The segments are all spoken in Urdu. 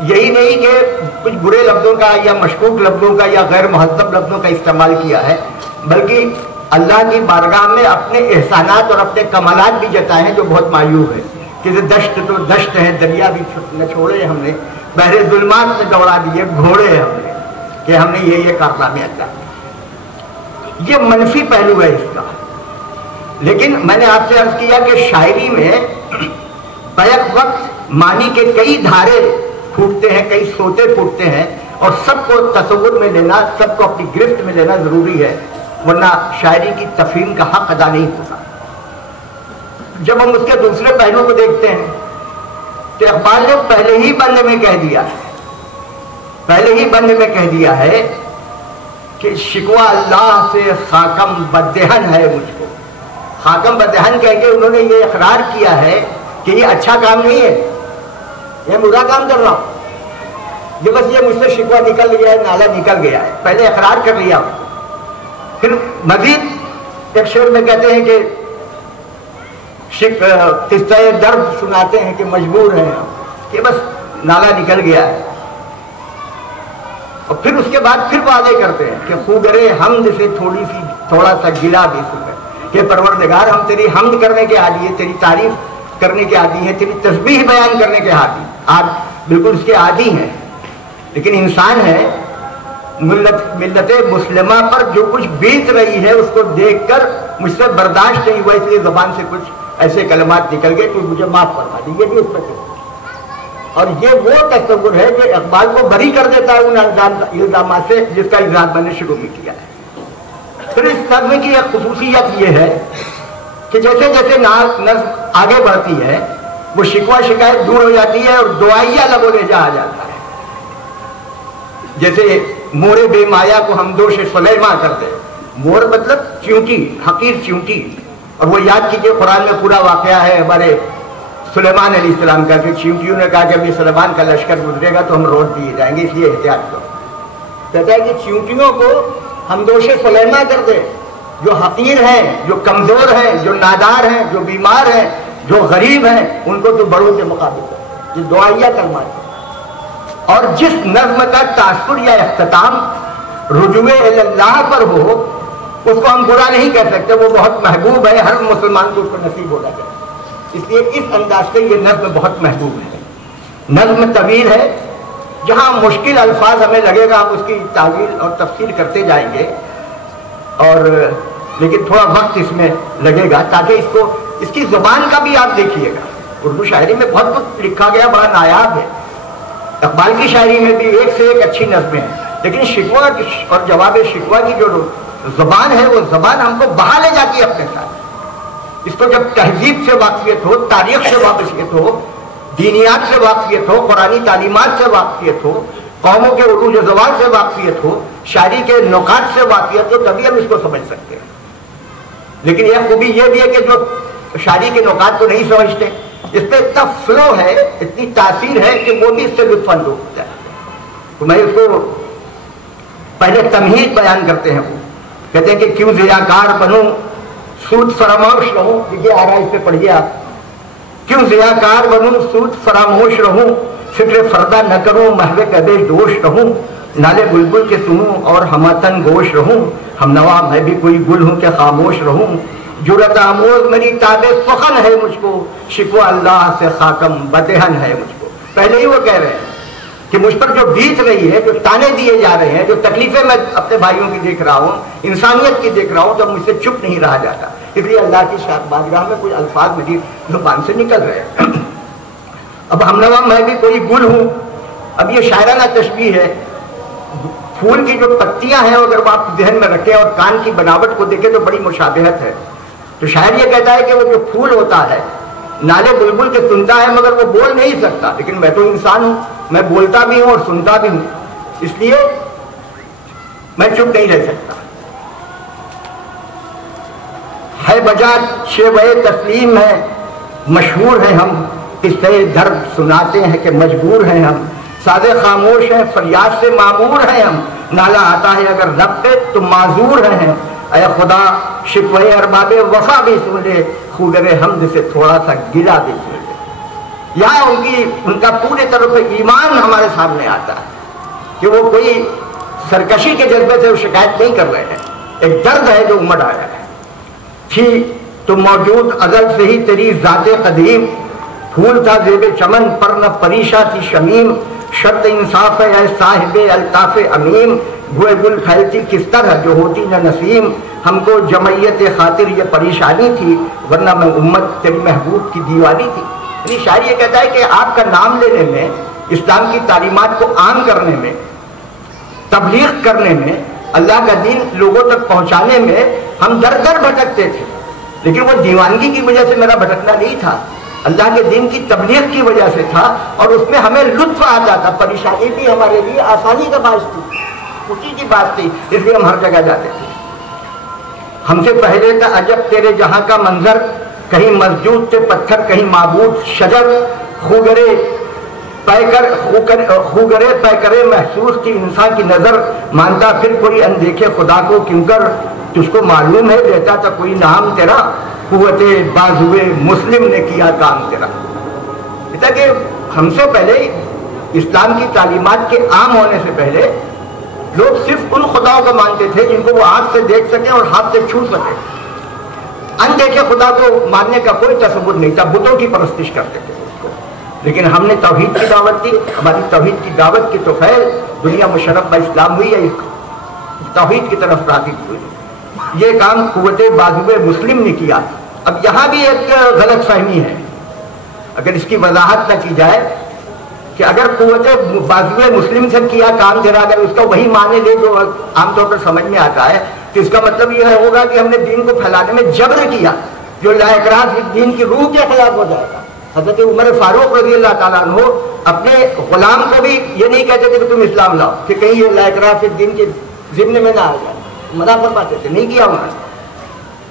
یہی نہیں کہ کچھ برے لفظوں کا یا مشکوک لفظوں کا یا غیر مہذب لفظوں کا استعمال کیا ہے، بلکہ اللہ کی بارگاہ میں اپنے احسانات اور اپنے کمالات بھی جتائے ہیں جو بہت معیوب ہے، کہ دشت تو دشت ہے، دریا بھی نہ چھوڑے ہم نے، بحر ظلمات میں دوڑا دیے گھوڑے ہم نے، کہ ہم نے یہ کارنامے اللہ کیے۔ یہ منفی پہلو ہے اس کا۔ لیکن میں نے آپ سے عرض کیا کہ شاعری میں بیک وقت معنی کے کئی دھارے پھوٹتے ہیں، کئی سوتے پھوٹتے ہیں، اور سب کو تصور میں لینا، سب کو اپنی گرفت میں لینا ضروری ہے، ورنہ شاعری کی تفہیم کا حق ادا نہیں ہوتا۔ جب ہم اس کے دوسرے پہلو کو دیکھتے ہیں تو اقبال نے پہلے ہی بند میں کہہ دیا ہے کہ شکوہ اللہ سے خاکم بدہن ہے مجھ کو۔ خاکم بدہن کہہ کے انہوں نے یہ اقرار کیا ہے کہ یہ اچھا کام نہیں ہے، یہ برا کام کر رہا ہوں، یہ بس یہ مجھ سے شکوہ نکل گیا ہے، نالا نکل گیا ہے، پہلے اقرار کر لیا۔ پھر مزید ایک شعر میں کہتے ہیں کہ قصہ درد سناتے ہیں کہ مجبور ہیں ہم، کہ بس نالا نکل گیا ہے۔ اور پھر اس کے بعد پھر وعدے کرتے ہیں کہ خوگرے حمد سے تھوڑا سا گلا بھی سن، کہ پروردگار ہم تیری حمد کرنے کے عادی ہیں، تیری تعریف کرنے کے عادی ہیں، تیری تسبیح بیان کرنے کے عادی، بالکل اس کے عادی ہیں، لیکن انسان ہے، ملت مسلمہ پر جو کچھ بیت رہی ہے اس کو دیکھ کر مجھ سے برداشت نہیں ہوا، اس لیے زبان سے کچھ ایسے کلمات نکل گئے، تو مجھے معاف فرما دی، یہ بھی اس پر۔ اور یہ وہ تصور ہے جو اقبال کو بری کر دیتا ہے ان الزامات سے جس کا اظہار میں نے شروع میں کیا ہے۔ پھر اس نظم کی ایک خصوصیت یہ ہے کہ جیسے جیسے نظم آگے بڑھتی ہے وہ شکوہ شکایت دور ہو جاتی ہے اور دعائیہ لب و لہجہ آ جاتا ہے۔ جیسے مور بے مایا کو ہم دوش سلیماں کر دے، مور مطلب چیونٹی، حقیر چیونٹی، اور وہ یاد کیجئے قرآن میں پورا واقعہ ہے ہمارے سلیمان علیہ السلام کا، کہ چیونٹیوں نے کہا کہ ابھی سلیمان کا لشکر گزرے گا تو ہم روٹ دیے جائیں گے، اس لیے احتیاط کرو۔ کہتا ہے کہ چیونٹیوں کو ہم دوش سلیماں کر دے، جو حقیر ہیں، جو کمزور ہیں، جو نادار ہیں، جو بیمار ہیں، جو غریب ہیں، ان کو تو بڑوں کے مقابل کر، یہ دعائیہ کلمات ہے۔ اور جس نظم کا تاثر یا اختتام رجوع اللہ پر ہو اس کو ہم برا نہیں کہہ سکتے، وہ بہت محبوب ہے، ہر مسلمان کو اس کو نصیب ہونا چاہیے۔ اس لیے اس انداز سے یہ نظم بہت محبوب ہے۔ نظم طویل ہے، جہاں مشکل الفاظ ہمیں لگے گا ہم اس کی تعویل اور تفسیر کرتے جائیں گے، اور لیکن تھوڑا وقت اس میں لگے گا تاکہ اس کی زبان کا بھی آپ دیکھیے گا۔ اردو شاعری میں بہت کچھ لکھا گیا، بڑا نایاب ہے، اقبال کی شاعری میں بھی ایک سے ایک اچھی نظمیں ہیں، لیکن شکوہ اور جواب شکوہ کی جو زبان ہے وہ زبان ہم کو بہا لے جاتی ہے اپنے ساتھ۔ اس کو جب تہذیب سے واقفیت ہو، تاریخ سے واقفیت ہو، دینیات سے واقفیت ہو، قرآنی تعلیمات سے واقفیت ہو، قوموں کے عروج زوال سے واقفیت ہو، شاعری کے نکات سے واقفیت ہو، تبھی ہم اس کو سمجھ سکتے ہیں۔ لیکن یہ خوبی یہ بھی ہے کہ جو شاعری کے نکات کو نہیں سمجھتے، اس پہ اتنا فلو ہے، اتنی تاثیر ہے کہ وہ بھی اس سے لطف اندوز ہوتا ہے۔ تو میں اس کو پہلے تمہید بیان کرتے ہیں، وہ کہتے ہیں کہ کیوں ضیاکار بنوں سود فراموش رہوں، دیکھیے آ رہا ہے، اس پہ پڑھیے آپ، کیوں ضیاکار بنوں سود فراموش رہوں، فکر فردہ نہ کروں محو کدے دوش رہوں، نالے بلبل کے سنوں اور ہماتن گوش رہوں، ہم نوا میں بھی کوئی گل ہوں کہ خاموش رہوں، جرأت آموز میری تاب سخن ہے مجھ کو، شکوہ اللہ سے خاکم بدہن ہے مجھ کو۔ پہلے ہی وہ کہہ رہے ہیں کہ مجھ پر جو بیت رہی ہے، جو تانے دیے جا رہے ہیں، جو تکلیفیں میں اپنے بھائیوں کی دیکھ رہا ہوں، انسانیت کی دیکھ رہا ہوں، تو مجھ سے چپ نہیں رہا جاتا، اس لیے اللہ کی بارگاہ میں کوئی الفاظ میری زبان سے نکل رہے ہیں۔ اب ہم نوا میں بھی کوئی گل ہوں، اب یہ شاعرانہ تشبیہ ہے، پھول کی جو پتیاں ہیں اگر آپ ذہن میں رکھیں اور کان کی بناوٹ کو دیکھیں تو بڑی مشابہت ہے۔ تو شاعر یہ کہتا ہے کہ وہ جو پھول ہوتا ہے نالے بلبل کے سنتا ہے مگر وہ بول نہیں سکتا، لیکن میں تو انسان ہوں، میں بولتا بھی ہوں اور سنتا بھی ہوں، اس لیے میں چپ نہیں رہ سکتا۔ ہے بجا شیوے تسلیم ہے، مشہور ہیں ہم، قصہ درد سناتے ہیں کہ مجبور ہیں ہم، سادے خاموش ہیں فریاد سے معمور ہیں ہم، نالا آتا ہے اگر رب پہ تو معذور ہیں ہم، اے خدا شکوے ارباب وفا بھی سن لے، خوگر حمد سے تھوڑا سا گلا بھی سن لے۔ یہاں ان کا پورے طرح سے ایمان ہمارے سامنے آتا ہے کہ وہ کوئی سرکشی کے جذبے سے وہ شکایت نہیں کر رہے ہیں، ایک درد ہے جو امڑ آیا ہے۔ تھی تو موجود ازل سے ہی تیری ذات قدیم، پھول تھا زیب چمن پر نہ پریشا تھی شمیم، شرط انصاف ہے اے صاحب الطاف امیم، گوئے گل پھیلتی کس طرح جو ہوتی نہ نسیم، ہم کو جمعیت خاطر یہ پریشانی تھی ورنہ میں امت تیری محبوب کی دیوانی تھی۔ یعنی شاعر یہ کہتا ہے کہ آپ کا نام لینے میں، اسلام کی تعلیمات کو عام کرنے میں، تبلیغ کرنے میں، اللہ کا دین لوگوں تک پہنچانے میں ہم در در بھٹکتے تھے، لیکن وہ دیوانگی کی وجہ سے میرا بھٹکنا نہیں تھا، اللہ کے دین کی تبلیغ کی وجہ سے تھا، اور اس میں ہمیں لطف آتا تھا۔ پریشانی بھی ہمارے لیے آسانی کا باعث تھی، خوشی کی بات تھی، اس لیے ہم ہر جگہ جاتے تھے۔ ہم سے پہلے تھا عجب تیرے جہاں کا منظر، کہیں مسجود تھے پتھر کہیں معبود شجر، خوگرے پے کرے محسوس تھی انسان کی نظر، مانتا پھر کوئی اندیکھے خدا کو کیوں کر، تجھ کو معلوم ہے دیتا تھا کوئی نام تیرا، قوت بازوئے مسلم نے کیا کام تیرا۔ کہتا کہ ہم سے پہلے اسلام کی تعلیمات کے عام ہونے سے پہلے لوگ صرف ان خداؤں کو مانتے تھے جن کو وہ آنکھ سے دیکھ سکیں اور ہاتھ سے چھو سکیں، اندیکھے خدا کو ماننے کا کوئی تصور نہیں تھا، بتوں کی پرستش کرتے تھے اس کو۔ لیکن ہم نے توحید کی دعوت دی، ہماری توحید کی دعوت کی تو خیر دنیا مشرف با اسلام ہوئی ہے، توحید کی طرف راغب ہوئی۔ یہ کام قوت بازوئے مسلم نے کیا۔ اب یہاں بھی ایک غلط فہمی ہے، اگر اس کی وضاحت نہ کی جائے کہ اگر قوت بازوئے مسلم سے کیا کام تیرا، اگر اس کا وہی معنی لے جو عام طور پر سمجھ میں آتا ہے کہ اس کا مطلب یہ ہوگا کہ ہم نے دین کو پھیلانے میں جبر کیا، جو لا اکراہ فی الدین کی روح کے خلاف ہو جائے گا۔ حضرت عمر فاروق رضی اللہ تعالیٰ عنہ اپنے غلام کو بھی یہ نہیں کہتے تھے کہ تم اسلام لاؤ، کہ کہیں یہ لا اکراہ فی الدین کے ضمن میں نہ آ جائے، منع فرماتے تھے، نہیں کیا انہوں نے،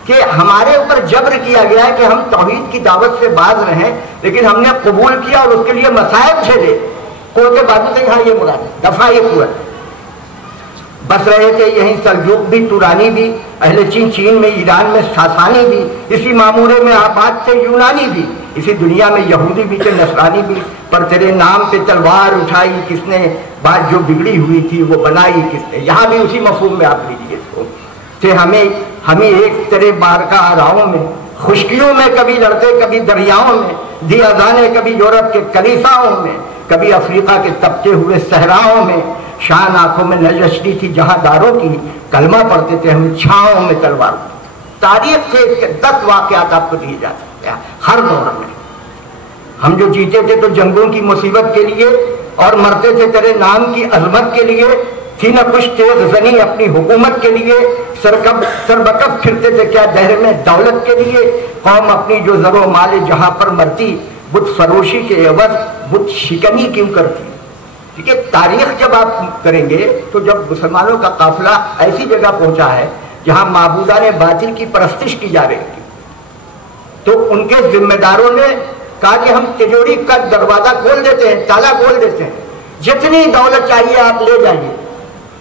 کہ ہمارے اوپر جبر کیا گیا ہے کہ ہم توحید کی دعوت سے باز رہیں، لیکن ہم نے قبول کیا اور اس کے لیے مصائب جھیلے۔ قوت بازو سے ہاں یہ مراد ہے، دفاع یہ قوت۔ بس رہے تھے یہیں سلجوق بھی تورانی بھی، اہل چین میں ایران میں ساسانی بھی، اسی معمورے میں آباد تھے یونانی بھی، اسی دنیا میں یہودی بھی تھے نصرانی بھی، پر تیرے نام پہ تلوار اٹھائی کس نے، بات جو بگڑی ہوئی تھی وہ بنائی کس نے۔ یہاں بھی اسی مفہوم میں آپ لیجیے تو تھے ہمیں ایک تیرے بارکا آراؤں میں، خشکیوں میں کبھی لڑتے کبھی دریاؤں میں، دی اذانیں کبھی یورپ کے کلیساؤں میں، کبھی افریقہ کے تپتے ہوئے صحراؤں میں، شان آنکھوں میں نجشتی تھی جہاں داروں کی، کلمہ پڑھتے تھے ہم چھاؤں میں تلوار۔ تاریخ سے اس کے 10 واقعات آپ کو دیے جا سکتے ہیں ہر دور میں۔ ہم جو جیتے تھے تو جنگوں کی مصیبت کے لیے اور مرتے تھے تیرے نام کی عظمت کے لیے، تھی نہ کچھ تیز زنی اپنی حکومت کے لیے، سر بکف پھرتے تھے کیا دہر میں دولت کے لیے، قوم اپنی جو زر و مال جہاں پر مرتی، بت فروشی کے عوض بت شکنی کیوں کرتی۔ ٹھیک ہے، تاریخ جب آپ کریں گے تو جب مسلمانوں کا قافلہ ایسی جگہ پہنچا ہے جہاں معبودان باطل کی پرستش کی جا رہی تھی، تو ان کے ذمہ داروں نے کہا کہ ہم تجوری کا دروازہ کھول دیتے ہیں، تالا کھول دیتے ہیں، جتنی دولت چاہیے آپ لے جائیے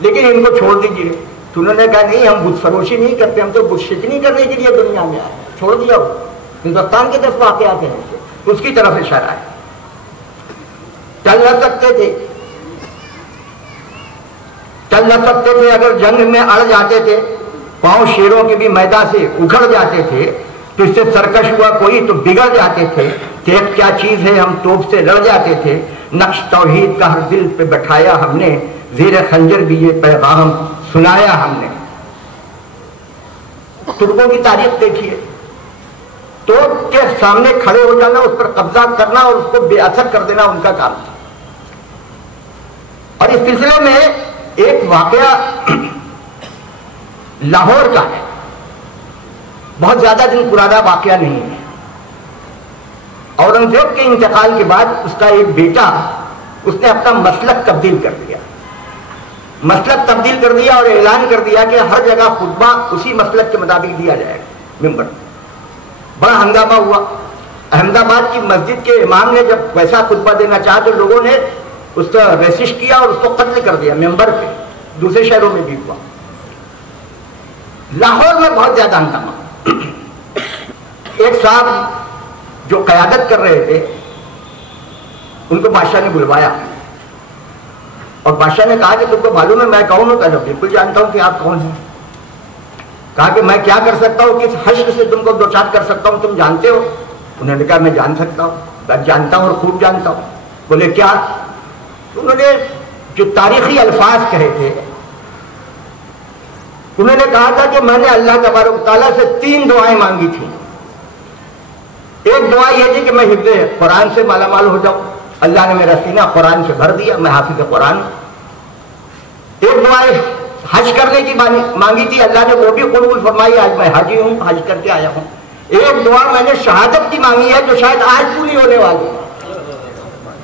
لیکن ان کو چھوڑ دیجیے۔ تو انہوں نے کہا نہیں، ہم بت فروشی نہیں کرتے، ہم تو بت شکنی کرنے کے لیے دنیا میں آئے، چھوڑ دیا۔ وہ ہندوستان کے 10 واقعات ہیں اس کی طرف اشارہ ہے۔ چل نہ سکتے تھے اگر جنگ میں اڑ جاتے تھے، پاؤں شیروں کے بھی میدان سے اکھڑ جاتے تھے، تو اس سے سرکش ہوا کوئی تو بگڑ جاتے تھے، تیغ کیا چیز ہے ہم توپ سے لڑ جاتے تھے، نقش توحید کا ہر دل پہ بٹھایا ہم نے، زیر خنجر بھی یہ پیغام سنایا ہم نے۔ ترکوں کی تاریخ دیکھیے، توپ کے سامنے کھڑے ہو جانا، اس پر قبضہ کرنا اور اس کو بے اثر کر دینا ان کا کام تھا۔ اور اس سلسلے میں ایک واقعہ لاہور کا ہے، بہت زیادہ دن پرانا واقعہ نہیں ہے۔ اورنگزیب کے انتقال کے بعد اس کا ایک بیٹا، اس نے اپنا مسلک تبدیل کر دیا اور اعلان کر دیا کہ ہر جگہ خطبہ اسی مسلک کے مطابق دیا جائے گا، ممبر۔ بڑا ہنگامہ ہوا۔ احمد آباد کی مسجد کے امام نے جب ویسا خطبہ دینا چاہا تو لوگوں نے اس کا ریسسٹ کیا اور اس کو قتل کر دیا ممبر پہ۔ دوسرے شہروں میں بھی ہوا۔ لاہور میں بہت زیادہ ہنگامہ۔ ایک صاحب جو قیادت کر رہے تھے ان کو بادشاہ نے بلوایا اور بادشاہ نے کہا کہ تم کو معلوم ہے میں کون ہوں؟ کہا بالکل جانتا ہوں کہ آپ کون ہیں۔ کہا کہ میں کیا کر سکتا ہوں، کس حشر سے تم کو دوچار کر سکتا ہوں، تم جانتے ہو؟ انہوں نے کہا میں جان سکتا ہوں، میں جانتا ہوں اور خوب جانتا ہوں۔ بولے کیا؟ انہوں نے جو تاریخی الفاظ کہے تھے، انہوں نے کہا تھا کہ میں نے اللہ تبارک و تعالیٰ سے 3 دعائیں مانگی تھیں۔ ایک دعا یہ تھی کہ میں حفظ قرآن سے مالا مال ہو جاؤں، اللہ نے میرا سینہ قرآن سے بھر دیا، میں حافظ قرآن ہوں۔ ایک دعا حج کرنے کی مانگی تھی، اللہ نے وہ بھی قبول فرمائی، آج میں حاجی ہوں، حج کر کے آیا ہوں۔ ایک دعا میں نے شہادت کی مانگی ہے جو شاید آج پوری ہونے والی ہے،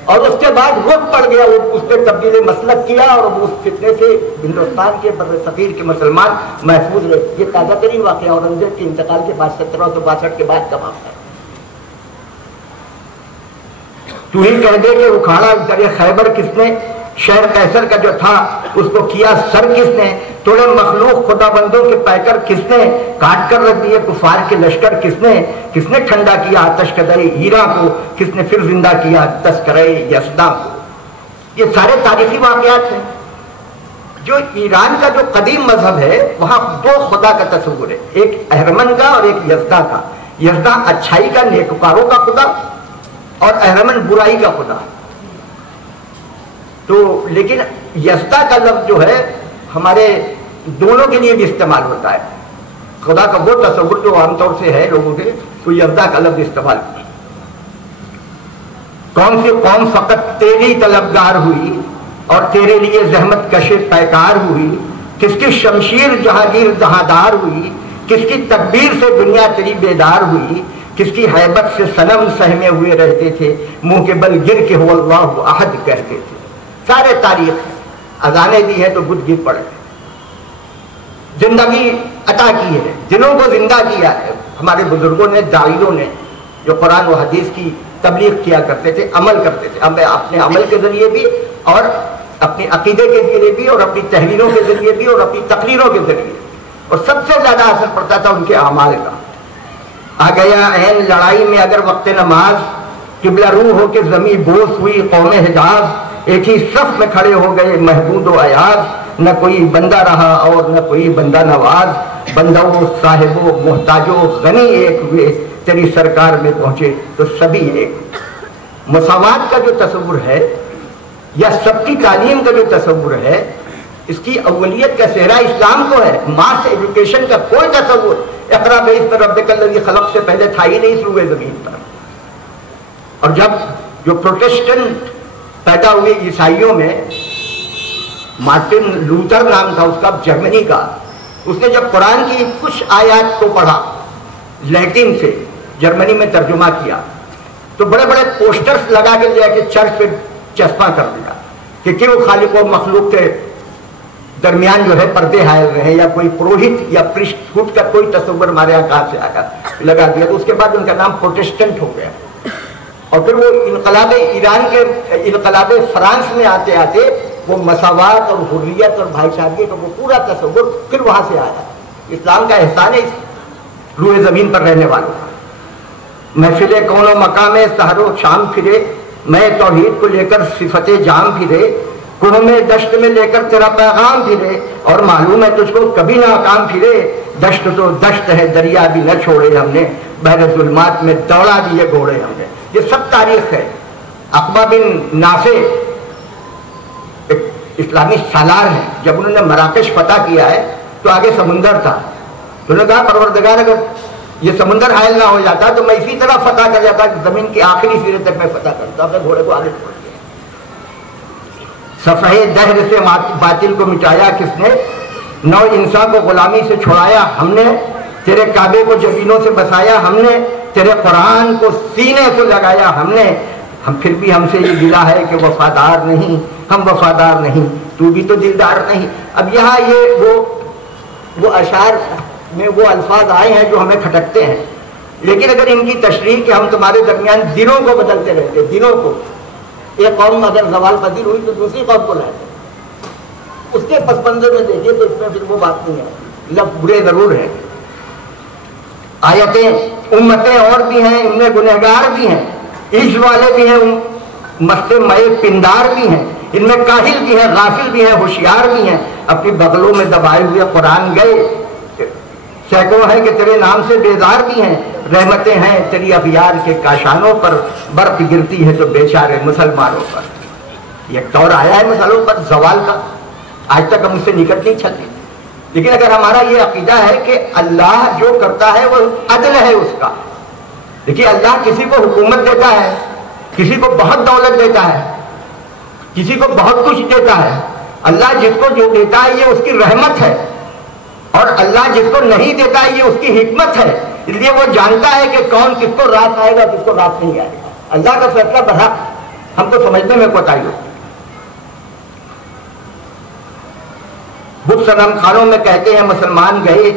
اور اس کے بعد رخ پڑ گیا، وہ اس پہ تبدیل مسلک کیا اور اس فتنے سے ہندوستان کے بر صغیر کے مسلمان محفوظ رہے۔ یہ تازہ ترین واقعہ اورنگزیب کے انتقال کے بعد 1762 کے بعد کا واقعہ ہے۔ تو ہی کہہ دے کہ اکھاڑا در خیبر کس نے، شہر قیصر کا جو تھا اس کو کیا سر کس نے، توڑے مخلوق خدا بندوں کے پیکر کس نے، کاٹ کر رکھ دیے کفار کے لشکر کس نے ٹھنڈا کیا آتش قدرے ہیرا کو، کس نے پھر زندہ کیا تذکرے یزداں کو۔ یہ سارے تاریخی واقعات ہیں۔ جو ایران کا جو قدیم مذہب ہے وہاں 2 خدا کا تصور ہے، ایک اہرمن کا اور ایک یزداں کا۔ یزداں اچھائی کا، نیکوکاروں کا خدا، اور اہرمن برائی کا خدا۔ تو لیکن یزداں کا لفظ جو ہے ہمارے دونوں کے لیے بھی استعمال ہوتا ہے۔ خدا کا وہ تصور جو عام طور سے ہے لوگوں کے، تو یزداں کا لفظ استعمال ہوتا ہے۔ کون سی قوم فقط تیری طلبگار ہوئی اور تیرے لیے زحمت کش پیکار ہوئی، کس کی شمشیر جہانگیر دہادار ہوئی، کس کی تکبیر سے دنیا تیری بیدار ہوئی، کس کی حیبت سے صنم سہمے ہوئے رہتے تھے، منہ کے بل گر کے ہو اللہ احد کہتے تھے۔ سارے تاریخ اذانیں دی ہیں تو بدھ گر پڑے، زندگی عطا کی ہے، دلوں کو زندہ کیا ہے۔ ہمارے بزرگوں نے، داعیوں نے جو قرآن و حدیث کی تبلیغ کیا کرتے تھے، عمل کرتے تھے، اپنے عمل کے ذریعے بھی اور اپنے عقیدے کے ذریعے بھی اور اپنی تحریروں کے ذریعے بھی اور اپنی تقریروں کے ذریعے، اور سب سے زیادہ اثر پڑتا تھا ان کے اعمال کا۔ آ گیا عین لڑائی میں اگر وقت نماز، قبلہ روح ہو کے زمین بوس ہوئی قوم حجاز، ایک ہی صف میں کھڑے ہو گئے محمود و ایاز، نہ کوئی بندہ رہا اور نہ کوئی بندہ نواز، بندہ و صاحب و محتاج و غنی ایک ہوئے، تیری سرکار میں پہنچے تو سبھی ایک۔ مساوات کا جو تصور ہے یا سب کی تعلیم کا جو تصور ہے، اس کی اولیت کا صحرا اسلام کو ہے۔ ماس ایجوکیشن کا کوئی تصور اقرا باسم ربک الذی خلق سے پہلے تھا ہی نہیں اس روئے زمین پر۔ اور جب جو پروٹسٹنٹ پیدا ہوئے عیسائیوں میں، مارٹن لوتھر نام تھا اس کا، جرمنی کا، اس نے جب قرآن کی کچھ آیات کو پڑھا، لیٹن سے جرمنی میں ترجمہ کیا، تو بڑے بڑے پوسٹرز لگا کے لے کے چرچ پہ چسپاں کر دیا کہ کیوں خالق و مخلوق کے درمیان جو ہے پردے حائل رہے، یا کوئی پروہت یا پرسٹ ہوڈ کا کوئی تصور ہمارے یہاں کہاں سے آیا، لگا دیا۔ تو اس کے بعد ان کا نام پروٹسٹنٹ ہو گیا، اور پھر وہ انقلاب ایران کے، انقلاب فرانس میں آتے آتے وہ مساوات اور حریت اور بھائی چارگی کا وہ پورا تصور پھر وہاں سے آیا۔ اسلام کا احسان ہے اس روئے زمین پر رہنے والوں کا۔ محفل کون و مقام سحر و شام پھرے، میں توحید کو لے کر صفت جام پھرے، کوہ میں دشت میں لے کر تیرا پیغام پھرے، اور معلوم ہے تجھ کو کبھی ناکام پھرے، دشت تو دشت ہے دریا بھی نہ چھوڑے ہم نے، بحر ظلمات میں دوڑا دیے گھوڑے ہم نے۔ یہ سب تاریخ ہے۔ عقبہ بن نافع ایک اسلامی سالار ہیں، جب انہوں نے مراکش فتح کیا ہے تو آگے سمندر تھا، تو انہوں نے کہا پروردگار اگر یہ سمندر حائل نہ ہو جاتا تو میں اسی طرح فتح کر جاتا کہ زمین کی آخری سرے تک میں فتح کرتا، اپنے گھوڑے کو آگے چھوڑ دیا۔ صفحے دہر سے باطل کو مٹایا کس نے، نو انسان کو غلامی سے چھڑایا ہم نے، تیرے کعبے کو جبینوں سے بسایا ہم نے، تیرے قرآن کو سینے سے لگایا ہم نے، ہم پھر بھی ہم سے یہ گلا ہے کہ وفادار نہیں، ہم وفادار نہیں، تو بھی تو دلدار نہیں۔ اب یہاں یہ وہ اشعار میں وہ الفاظ آئے ہیں جو ہمیں کھٹکتے ہیں، لیکن اگر ان کی تشریح کہ ہم تمہارے درمیان دنوں کو بدلتے رہتے، دنوں کو، ایک قوم اگر زوال پذیر ہوئی تو دوسری قوم کو لاتے، اس کے پس منظر میں دیکھیے تو اس میں پھر وہ بات نہیں ہے، لفظ برے ضرور ہیں۔ آیتیں امتیں اور بھی ہیں، ان میں گنہگار بھی ہیں، عشق والے بھی ہیں، مستے مئے پندار بھی ہیں، ان میں کاہل بھی ہیں، غافل بھی ہیں، ہوشیار بھی ہیں، اپنی بغلوں میں دبائے ہوئے قرآن گئے، سینکڑوں ہیں کہ تیرے نام سے بیدار بھی ہیں، رحمتیں ہیں تیری اغیار کے کاشانوں پر، برف گرتی ہے تو بیچارے مسلمانوں پر۔ یہ دور آیا ہے مسلمانوں پر زوال کا، آج تک ہم اس سے نکٹ نہیں چلتے۔ لیکن اگر ہمارا یہ عقیدہ ہے کہ اللہ جو کرتا ہے وہ عدل ہے اس کا، دیکھیے اللہ کسی کو حکومت دیتا ہے، کسی کو بہت دولت دیتا ہے، کسی کو بہت کچھ دیتا ہے، اللہ جس کو جو دیتا ہے یہ اس کی رحمت ہے، اور اللہ جس کو نہیں دیتا ہے یہ اس کی حکمت ہے، اس لیے وہ جانتا ہے کہ کون کس کو رات آئے گا کس کو رات نہیں آئے گا۔ اللہ کا فیصلہ برحق ہم کو سمجھنے میں کوتاہی ہوتی ہے۔ بت صنم خانوں میں کہتے ہیں مسلمان گئے،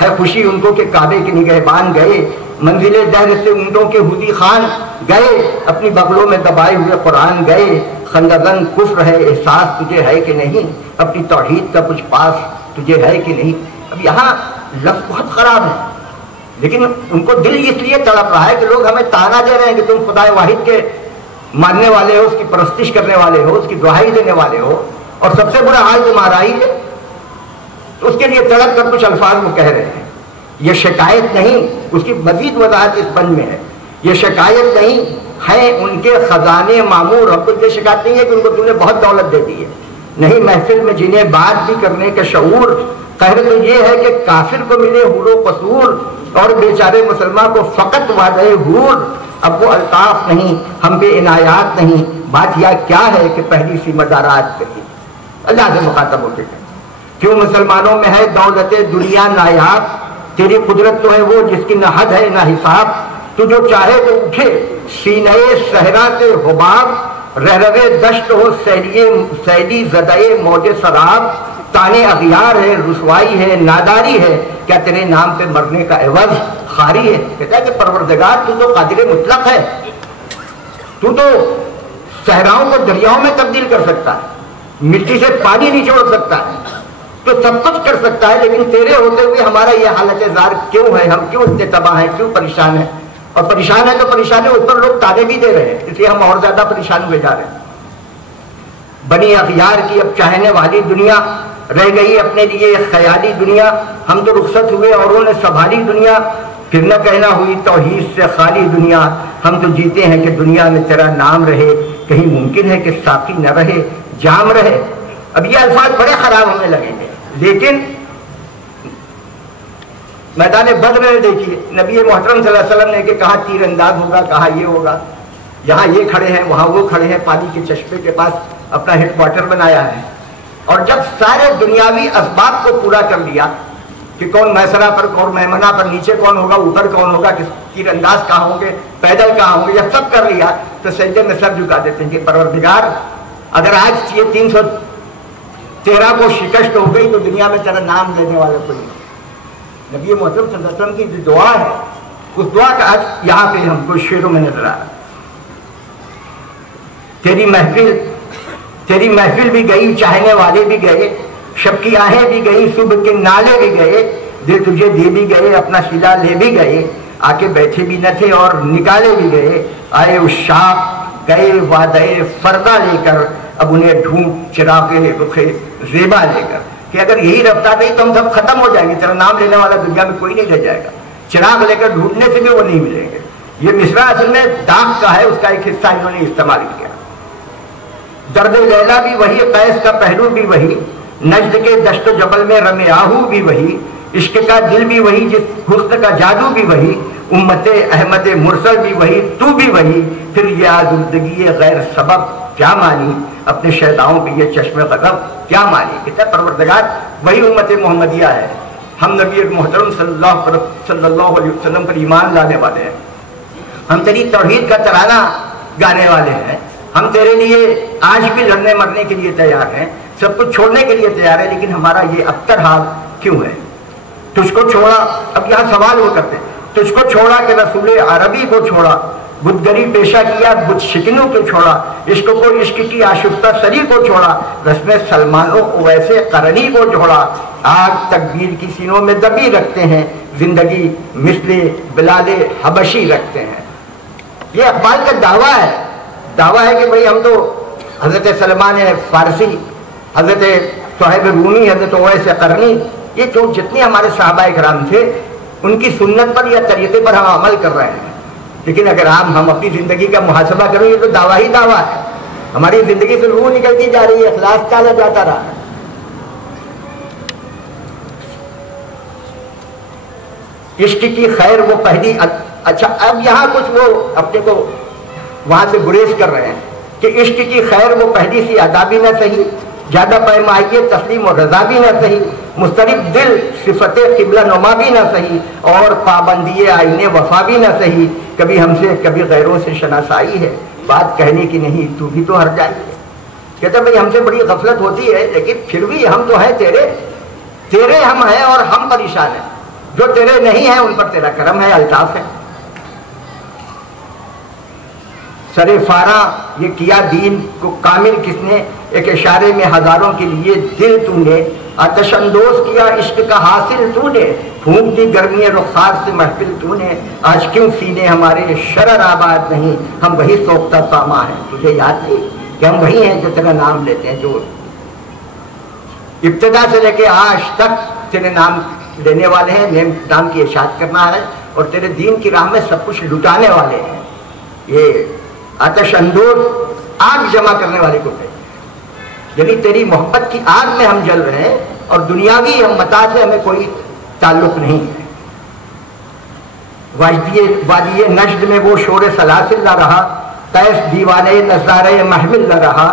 ہے خوشی ان کو کہ کعبے کے نگہبان گئے، منزل دہر سے اونٹوں کے ہودی خان گئے، اپنی بغلوں میں دبائے ہوئے قرآن گئے، خندقن کفر ہے احساس تجھے ہے کہ نہیں، اپنی توحید کا کچھ پاس تجھے ہے کہ نہیں۔ اب یہاں لفظ بہت خراب ہے، لیکن ان کو دل اس لیے تڑپ رہا ہے کہ لوگ ہمیں تانا دے رہے ہیں کہ تم خدا واحد کے ماننے والے ہو، اس کی پرستش کرنے والے ہو، اس کی دعائی دینے والے ہو، اور سب سے برا حال تمہارا ہی ہے۔ تو اس کے لیے تڑپ کر کچھ الفاظ وہ کہہ رہے ہیں۔ یہ شکایت نہیں، اس کی مزید وضاحت اس بند میں ہے، یہ شکایت نہیں ہے ان کے خزانے معمور، ہم کو یہ شکایت نہیں ہے کہ ان کو تم نے بہت دولت دے دی ہے، نہیں محفل میں جنہیں بات بھی کرنے کا شعور، قہر تو یہ ہے کہ کافر کو ملے حور و قصور، اور بیچارے مسلمان کو فقط وعدہ حور، اب وہ الطاف نہیں، ہم پہ عنایات نہیں، بات یہ کیا ہے کہ پہلی سی مدارات کہی۔ اللہ سے مخاطب ہو کے کیوں مسلمانوں میں ہے دولت دنیا نایاب، تیری قدرت تو ہے وہ جس کی نہ حد ہے نہ حساب، تو جو چاہے تو اٹھے سینہ صحرا سے حباب، رہروے دشت ہو سیلی زدے موج سراب، تانے اغیار ہے رسوائی ہے ناداری ہے، کیا تیرے نام پہ مرنے کا عوض خاری ہے۔ کہتا ہے کہ پروردگار تو قادر مطلق ہے، تو صحراؤں کو دریاؤں میں تبدیل کر سکتا ہے، مٹی سے پانی نہیں چھوڑ سکتا ہے، تو سب کچھ کر سکتا ہے، لیکن تیرے ہوتے ہوئے ہمارا یہ حالت زار کیوں ہے، ہم کیوں اتنے تباہ ہیں، کیوں پریشان ہیں، اور پریشان ہے تو پریشان ہے اوپر لوگ تانے بھی دے رہے ہیں، اس لیے ہم اور زیادہ پریشان ہوئے جا رہے ہیں۔ بنی اغیار کی اب چاہنے والی دنیا رہ گئی اپنے لیے خیالی دنیا، ہم تو رخصت ہوئے اوروں نے سنبھالی دنیا، پھر نہ کہنا ہوئی توحید سے خالی دنیا، ہم تو جیتے ہیں کہ دنیا میں تیرا نام رہے، کہیں ممکن ہے کہ ساقی نہ رہے جام رہے۔ اب یہ الفاظ بڑے خراب ہونے لگیں گے، لیکن میدان بدر میں دیکھیے نبی محترم صلی اللہ علیہ وسلم نے کہ کہاں تیر انداز ہوگا، کہاں یہ ہوگا، یہاں یہ کھڑے ہیں وہاں وہ کھڑے ہیں، پانی کے چشمے کے پاس اپنا ہیڈ کوارٹر بنایا ہے، اور جب سارے دنیاوی اسباب کو پورا کر لیا کہ کون میسرا پر کون میمنہ پر، نیچے کون ہوگا اوپر کون ہوگا، کس تیر انداز کہاں ہوں گے، پیدل کہاں ہوں گے، یہ سب کر لیا تو سجدے میں سر جھکا دیتے ہیں کہ پروردگار اگر آج یہ 313 کو شکست ہو گئی تو دنیا میں تیرا نام لینے والا کوئی نہیں۔ نبی محترم صلی اللہ علیہ وسلم کی جو دعا ہے اس دعا کا آج یہاں پہ ہم کو شعروں میں نظر آ رہا ہے۔ تیری محفل بھی گئی، چاہنے والے بھی گئے، شب کی آہیں بھی گئی، صبح کے نالے بھی گئے، دل تجھے دے بھی گئے، اپنا صلہ لے بھی گئے، آ کے بیٹھے بھی نہ تھے اور نکالے بھی گئے، آئے عشاق گئے وعدہ فردہ لے کر، اب انہیں ڈھونڈ چراغ رخ زیبا لے کر، کہ اگر یہی رفتار رہی تو ہم سب ختم ہو جائیں گے، تیرا نام لینے والا دنیا میں کوئی نہیں رہ جائے گا، چراغ لے کر ڈھونڈنے سے بھی وہ نہیں ملیں گے۔ یہ مصرع اصل میں داغ کا ہے، اس کا ایک حصہ انہوں نے استعمال کیا۔ درد لیلا بھی وہی، قیس کا پہلو بھی وہی، نجد کے دشت و جبل میں رم آہو بھی وہی، عشق کا دل بھی وہی، جس حسن کا جادو بھی وہی، امت احمد مرسل بھی وہی، تو بھی وہی، پھر یہ آزردگی غیر سبب کیا مانی، اپنے شیداؤں پہ یہ چشم غضب کیا مانی۔ کہتا ہے پروردگار وہی امت محمدیہ ہے، ہم نبی محترم صلی اللہ علیہ وسلم پر ایمان لانے والے ہیں، ہم تیری توحید کا ترانہ گانے والے ہیں، ہم تیرے لیے آج بھی لڑنے مرنے کے لیے تیار ہیں، سب کچھ چھوڑنے کے لیے تیار ہے، لیکن ہمارا یہ ابتر حال کیوں ہے؟ تجھ کو چھوڑا، اب یہاں سوال وہ کرتے، تجھ کو چھوڑا کہ رسول عربی کو چھوڑا، بدگری پیشہ کیا بت شکنوں کو چھوڑا، عشق کو عشق کی آشفتہ سری کو چھوڑا، رسم سلمانوں ویسے قرنی کو چھوڑا، آگ تکبیر کی سینوں میں دبی رکھتے ہیں، زندگی مثل بلال حبشی رکھتے ہیں۔ یہ اقبال کا دعویٰ ہے، دعویٰ ہے کہ بھئی ہم تو حضرت سلمان فارسی، حضرت صہیب رومی، حضرت اویس قرنی، یہ جو جتنے ہمارے صحابہ کرام تھے ان کی سنت پر یا طریقے پر ہم عمل کر رہے ہیں. لیکن اگر ہم اپنی زندگی کا محاسبہ کریں یہ تو دعویٰ ہی دعویٰ ہے. ہماری زندگی سے روح نکلتی جا رہی ہے، اخلاص چلا جاتا رہا. عشق کی خیر وہ پہلی. اچھا اب یہاں کچھ وہ اپنے کو وہاں سے گریز کر رہے ہیں کہ عشق کی خیر وہ پہلی سی ادا بھی نہ صحیح، زیادہ پیمائیے تسلیم و رضا بھی نہ صحیح، مضطرب دل صفت قبلہ نما بھی نہ صحیح، اور پابندی آئین وفا بھی نہ صحیح. کبھی ہم سے کبھی غیروں سے شناسائی ہے، بات کہنے کی نہیں تو بھی تو ہر جائی ہے. کہتے ہیں بھائی ہم سے بڑی غفلت ہوتی ہے لیکن پھر بھی ہم تو ہیں تیرے ہم ہیں اور ہم پریشان ہیں. جو تیرے نہیں ہیں ان پر تیرا کرم ہے، الطاف ہے. سر فارا یہ کیا دین کو کامل کس نے، ایک اشارے میں ہزاروں کے لیے دل تو نے، آتش اندوز کیا عشق کا حاصل تو نے، پھونک دی گرمی رخسار سے محفل تو نے. آج کیوں سینے ہمارے شرر آباد نہیں، ہم وہی سوختہ ساما ہیں. تجھے یاد نہیں کہ ہم وہی ہیں جو تیرا نام لیتے ہیں، جو ابتدا سے لے کے آج تک تیرے نام لینے والے ہیں، نام کی اشاعت کرنا ہے اور تیرے دین کی راہ میں سب کچھ لٹانے والے ہیں. یہ آتش اندوز آگ جمع کرنے والے کو کہتے ہیں. یعنی تیری محبت کی آگ میں ہم جل رہے ہیں اور دنیاوی متاع سے ہمیں کوئی تعلق نہیں ہے. وادی نجد میں وہ شور سلاسل نہ رہا، قیس دیوانے نظارے محمل نہ رہا.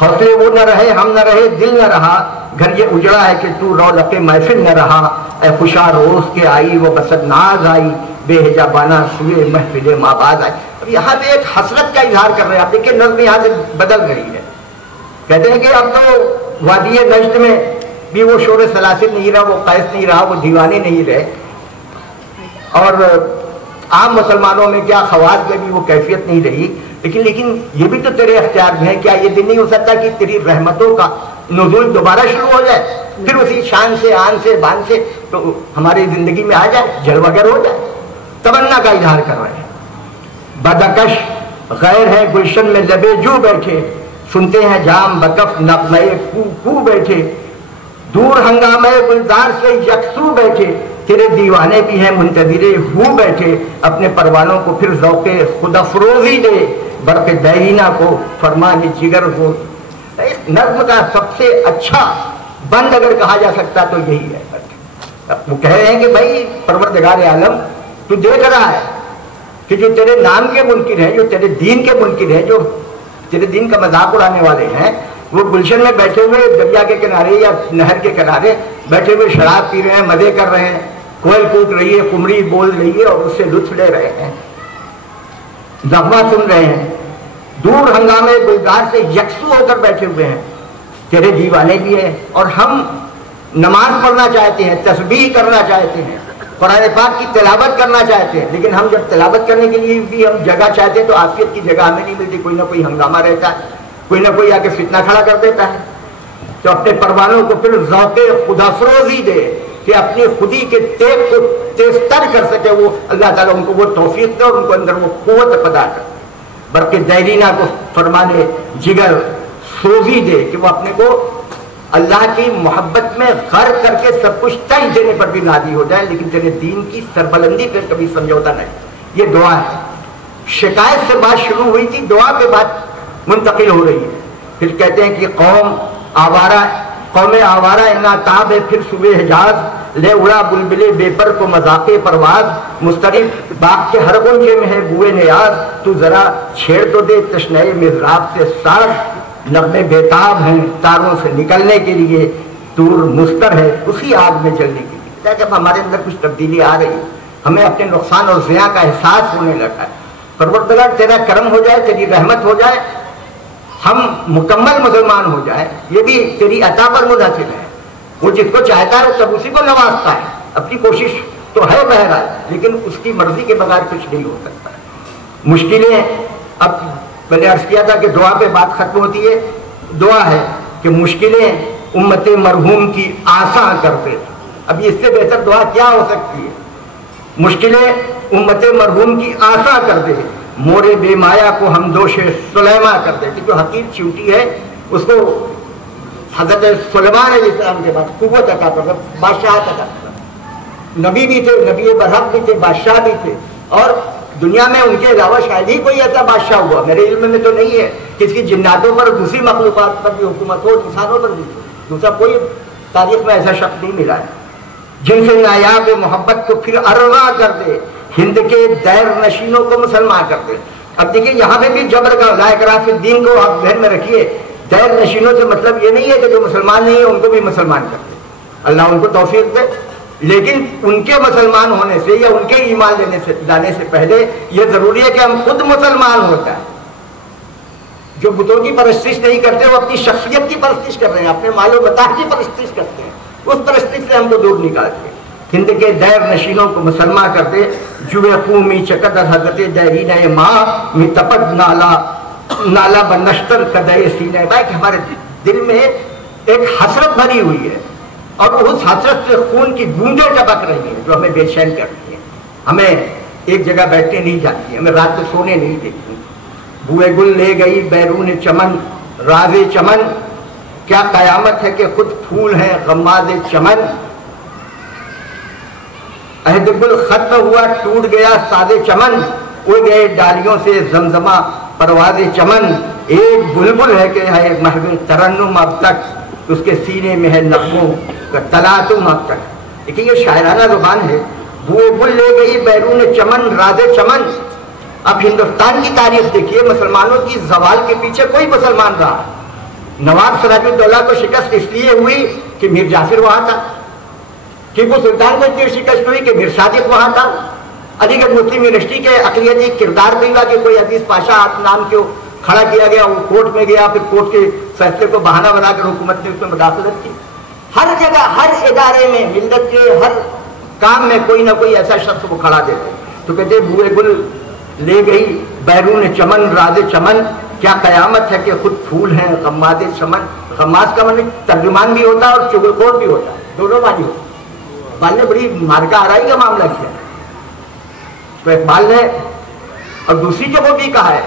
حوصلے وہ نہ رہے، ہم نہ رہے، دل نہ رہا. گھر یہ اجڑا ہے کہ تو رونق محفل نہ رہا. اے خوشا روز کے آئی وہ بسد ناز آئی، بے حجابانہ سوئے محفل ماباد آئی. اب یہاں پہ ایک حسرت کا اظہار کر رہے ہیں. آپ دیکھیں نظم یہاں سے بدل رہی ہے. کہتے ہیں کہ اب تو وادی نجد میں بھی وہ شور سلاسل نہیں رہا، وہ قیس نہیں رہا، وہ دیوانے نہیں رہے. اور عام مسلمانوں میں کیا خواص میں بھی وہ کیفیت نہیں رہی. لیکن یہ بھی تو تیرے اختیار میں ہے. کیا یہ دن نہیں ہو سکتا کہ تیری رحمتوں کا نزول دوبارہ شروع ہو جائے، پھر اسی شان سے آن سے بان سے تو ہماری زندگی میں آ جائے، جلوگر ہو جائے؟ تمنا کا اظہار کر رہے ہیں. بدکش غیر ہے گلشن میں لبے جو بیٹھے، سنتے ہیں جام بکف نغمے کو کو بیٹھے. دور ہنگامے گلزار سے یکسو بیٹھے، تیرے دیوانے بھی ہیں منتظرے ہو بیٹھے. اپنے پروانوں کو پھر ذوق خود افروزی دے، برق دیرینہ کو فرمان جگر ہو. نظم کا سب سے اچھا بند اگر کہا جا سکتا تو یہی ہے. وہ کہہ رہے ہیں کہ بھائی پروردگار عالم تو دیکھ رہا ہے کہ جو تیرے نام کے منکر ہیں، جو تیرے دین کے منکر ہیں، جو تیرے دین کا مذاق اڑانے والے ہیں، وہ گلشن میں بیٹھے ہوئے دریا کے کنارے یا نہر کے کنارے بیٹھے ہوئے شراب پی رہے ہیں، مزے کر رہے ہیں، کوئل کوٹ رہی ہے، قمری بول رہی ہے اور اس سے لطف لے رہے ہیں، نغمہ سن رہے ہیں. دور ہنگامے گلزار سے یکسو ہو کر بیٹھے ہوئے ہیں. تیرے دیوانے بھی ہیں اور ہم نماز پڑھنا چاہتے ہیں، تسبیح کرنا چاہتے ہیں، قرآن پاک کی تلاوت کرنا چاہتے ہیں. لیکن ہم جب تلاوت کرنے کے لیے بھی ہم جگہ چاہتے ہیں تو عافیت کی جگہ ہمیں نہیں ملتی. کوئی نہ کوئی ہنگامہ رہتا ہے، کوئی نہ کوئی آ کے فتنہ کھڑا کر دیتا ہے. تو اپنے پروانوں کو پھر ذوق خدا فروزی دے کہ اپنی خودی کے تیغ کو تیز تر کر سکے. وہ اللہ تعالیٰ ان کو وہ توفیق دے اور ان کو اندر وہ قوت پیدا کر. بلکہ دیرینہ کو فرمانے جگر سوزی دے کہ وہ اپنے کو اللہ کی محبت میں غرق کر کے سب کچھ تج دینے پر بھی راضی ہو جائے، لیکن تیرے دین کی سربلندی پہ کبھی سمجھوتا نہیں. یہ دعا ہے. شکایت سے بات شروع ہوئی تھی، دعا پہ بات منتقل ہو رہی ہے. پھر کہتے ہیں کہ قوم آوارہ انا تاب ہے، پھر صبح حجاز لے اڑا بلبلے بے پر کو مذاق پرواز. مسترب باغ کے ہر غنچے میں ہے بوئے نیاز، تو ذرا چھیڑ تو دے تشنئے محراب سے ساز. نغمے بیتاب ہیں تاروں سے نکلنے کے لیے، دور مستر ہے اسی آگ میں جلنے کے لیے. جب ہمارے اندر کچھ تبدیلی آ رہی، ہمیں اپنے نقصان اور زیاں کا احساس ہونے لگا ہے. پروردگار تیرا کرم ہو جائے، تیری رحمت ہو جائے، ہم مکمل مسلمان ہو جائے، یہ بھی تیری عطا پر منحصر ہے. وہ جس کو چاہتا ہے تب اسی کو نوازتا ہے. اپنی کوشش تو ہے بہرحال، لیکن اس کی مرضی کے بغیر کچھ نہیں ہو سکتا. مشکلیں، اب میں نے عرض کیا تھا کہ دعا پہ بات ختم ہوتی ہے. دعا ہے کہ مشکلیں امت مرحوم کی آسان کر دے. اب اس سے بہتر دعا کیا ہو سکتی ہے؟ مشکلیں امت مرحوم کی آسان کر دے، مورے بے مایا کو ہم دوش سلیما کر دیتے. جو حقیر چیونٹی ہے اس کو حضرت سلیمان علیہ السلام کے بعد قوت عطا کرتا, بادشاہت عطا کرتا. نبی بھی تھے, نبی برحق بھی تھے, بادشاہ بھی تھے, اور دنیا میں ان کے علاوہ شاید ہی کوئی ایسا بادشاہ ہوا, میرے علم میں تو نہیں ہے کہ اس کی جناتوں پر دوسری مخلوقات پر بھی حکومت ہو, انسانوں پر بھی دوسرا کوئی تاریخ میں ایسا شخص نہیں ملا ہے. جن سے نایاب محبت کو پھر اروا کر دے, ہند کے دیر نشینوں کو مسلمان کر دے. اب دیکھیے یہاں پہ بھی جبر کا لا اکراہ فی الدین کو آپ ذہن میں رکھیے. دیر نشینوں سے مطلب یہ نہیں ہے کہ جو مسلمان نہیں ہے ان کو بھی مسلمان کر دے, اللہ ان کو توفیق دے. لیکن ان کے مسلمان ہونے سے یا ان کے ایمان لانے سے پہلے یہ ضروری ہے کہ ہم خود مسلمان ہو جائیں. جو بتوں کی پرستش نہیں کرتے وہ اپنی شخصیت کی پرستش کر رہے ہیں, اپنے مال و متاع کی پرستش کرتے ہیں. اس پرستش سے ہم کو دور نکالتے ہیں. ہند کے دیر نشینوں کو مسلمان کرتے, جوے خومی چکت حضرت دیرین ماں می تپد نالا بنشتر کدے سینے. بھائی کہ ہمارے دل میں ایک حسرت بھری ہوئی ہے, اور اس حسرت سے خون کی بوندیں ٹپک رہی ہیں جو ہمیں بے چین کرتی ہیں. ہمیں ایک جگہ بیٹھنے نہیں جاتی, ہمیں رات کو سونے نہیں دیتی. بوئے گل لے گئی بیرون چمن راز چمن, کیا قیامت ہے کہ خود پھول ہیں غماز چمن. عہد گل ختم ہوا ٹوٹ گیا سادے چمن, اڑ گئے ڈالیوں سے زمزمہ پرواز چمن. ایک بلبل ہے کہ ہے محو ترنم اب تک, اس کے سینے میں ہے نغموں کا تلاطم اب تک. دیکھیے یہ شاعرانہ زبان ہے. بوئے گل لے گئی بیرون چمن راز چمن. اب ہندوستان کی تاریخ دیکھیے, مسلمانوں کی زوال کے پیچھے کوئی مسلمان رہا. نواب سراج الدولہ کو شکست اس لیے ہوئی کہ میر جعفر وہاں تھا, ٹیپو سلطان کو اتنی شکست ہوئی کہ میر صادق وہاں تھا. علی گڑھ مسلم یونیورسٹی کے اقلیتی کردار بھی ہوا کہ کوئی عزیز پاشا نام کو کھڑا کیا گیا, وہ کورٹ میں گیا, پھر کورٹ کے فیصلے کو بہانہ بنا کر حکومت نے اس میں مداخلت کی. ہر جگہ ہر ادارے میں ملت کے ہر کام میں کوئی نہ کوئی ایسا شخص کو کھڑا دیتے. تو کہتے بوئے گل لے گئی بیرون چمن راز چمن, کیا قیامت ہے کہ خود پھول ہیں غماز چمن. غماز کا مطلب ترجمان بھی ہوتا ہے اور چغل خور بھی ہوتا ہے, دونوں معنی ہوتا ہے. اقبال نے بڑی مارکہ آرائی کا معاملہ کیا. تو اقبال نے اور دوسری جگہ بھی کہا ہے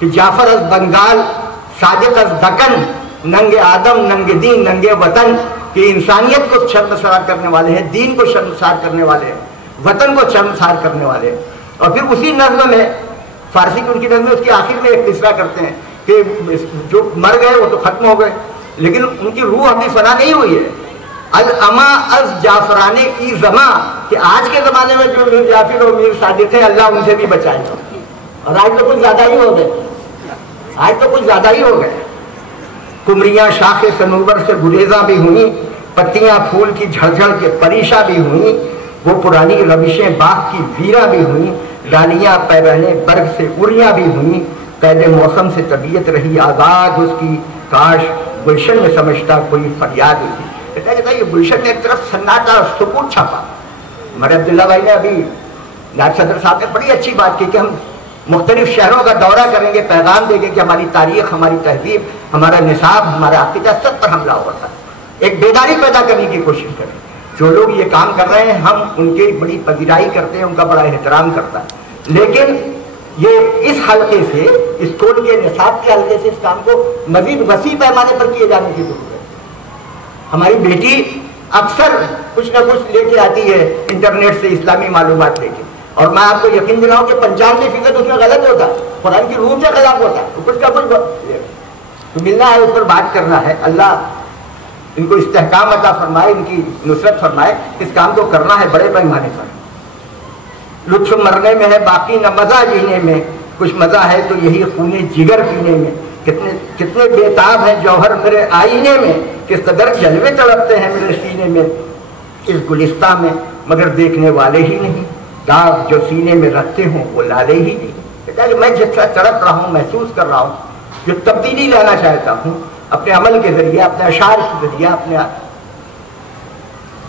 کہ جعفر از بنگال صادق از دکن, ننگ آدم ننگ دین ننگ وطن. کہ انسانیت کو شرمسار کرنے والے ہیں, دین کو شرمسار کرنے والے ہیں, وطن کو شرمسار کرنے والے ہیں. اور پھر اسی نظم میں فارسی کی ان کی نظم میں اس کی آخر میں ایک تیسرا کرتے ہیں کہ جو مر گئے وہ تو ختم ہو گئے, لیکن ان کی روح ابھی فنا نہیں ہوئی ہے. الاما از جعفران ای زما, کہ آج کے زمانے میں جو میر جعفر اور میر صادق ہیں اللہ ان سے بھی بچائے گا. اور آج تو کچھ زیادہ ہی ہو گئے, آج تو کچھ زیادہ ہی ہو گئے. کمریاں شاخ صنوبر سے گریزاں بھی ہوئیں, پتیاں پھول کی جھڑ کے پریشاں بھی ہوئیں. وہ پرانی روشیں باغ کی ویراں بھی ہوئیں, ڈالیاں پیرہنے برگ سے اڑیاں بھی ہوئیں. قید موسم سے طبیعت رہی آزاد اس کی, کاش گلشن میں سمجھتا کوئی فریاد ہوتی. کہتا ہے یہ گلشن میں ایک طرف سناٹا اور سکوت چھپا. ہمارے عبداللہ بھائی نے ابھی نائب صدر صاحب نے بڑی اچھی بات کی کہ ہم مختلف شہروں کا دورہ کریں گے, پیغام دیں گے کہ ہماری تاریخ, ہماری تہذیب, ہمارا نصاب, ہمارا عقیدہ سب پر حملہ ہوتا ہے. ایک بیداری پیدا کرنے کی کوشش کریں. جو لوگ یہ کام کر رہے ہیں ہم ان کی بڑی پذیرائی کرتے ہیں, ان کا بڑا احترام کرتا ہے. لیکن یہ اس حلقے سے, اسکول کے نصاب کے حلقے سے اس کام کو مزید وسیع پیمانے پر کیے جانے کی ضرورت ہے. ہماری بیٹی اکثر کچھ نہ کچھ لے کے آتی ہے انٹرنیٹ سے اسلامی معلومات لے کے, اور میں آپ کو یقین دلاؤں کہ 95% اس میں غلط ہوتا ہے, قرآن کی روح سے خلاف ہوتا ہے. تو کچھ کا کچھ تو ملنا ہے, اس پر بات کرنا ہے. اللہ ان کو استحکام عطا فرمائے, ان کی نصرت فرمائے. اس کام کو کرنا ہے بڑے پیمانے پر. لطف مرنے میں ہے باقی نہ مزہ جینے میں, کچھ مزہ ہے تو یہی خون جگر پینے میں. کتنے بےتاب ہیں جوہر میرے آئینے میں, کس قدر جلوے تڑپتے ہیں میرے سینے میں. اس گلستان میں مگر دیکھنے والے ہی نہیں, داغ جو سینے میں رکھتے ہوں وہ لالے ہی نہیں. کہ میں جس طرح تڑپ رہا ہوں, محسوس کر رہا ہوں, جو تبدیلی لانا چاہتا ہوں اپنے عمل کے ذریعے, اپنے اشعار کے ذریعے, اپنے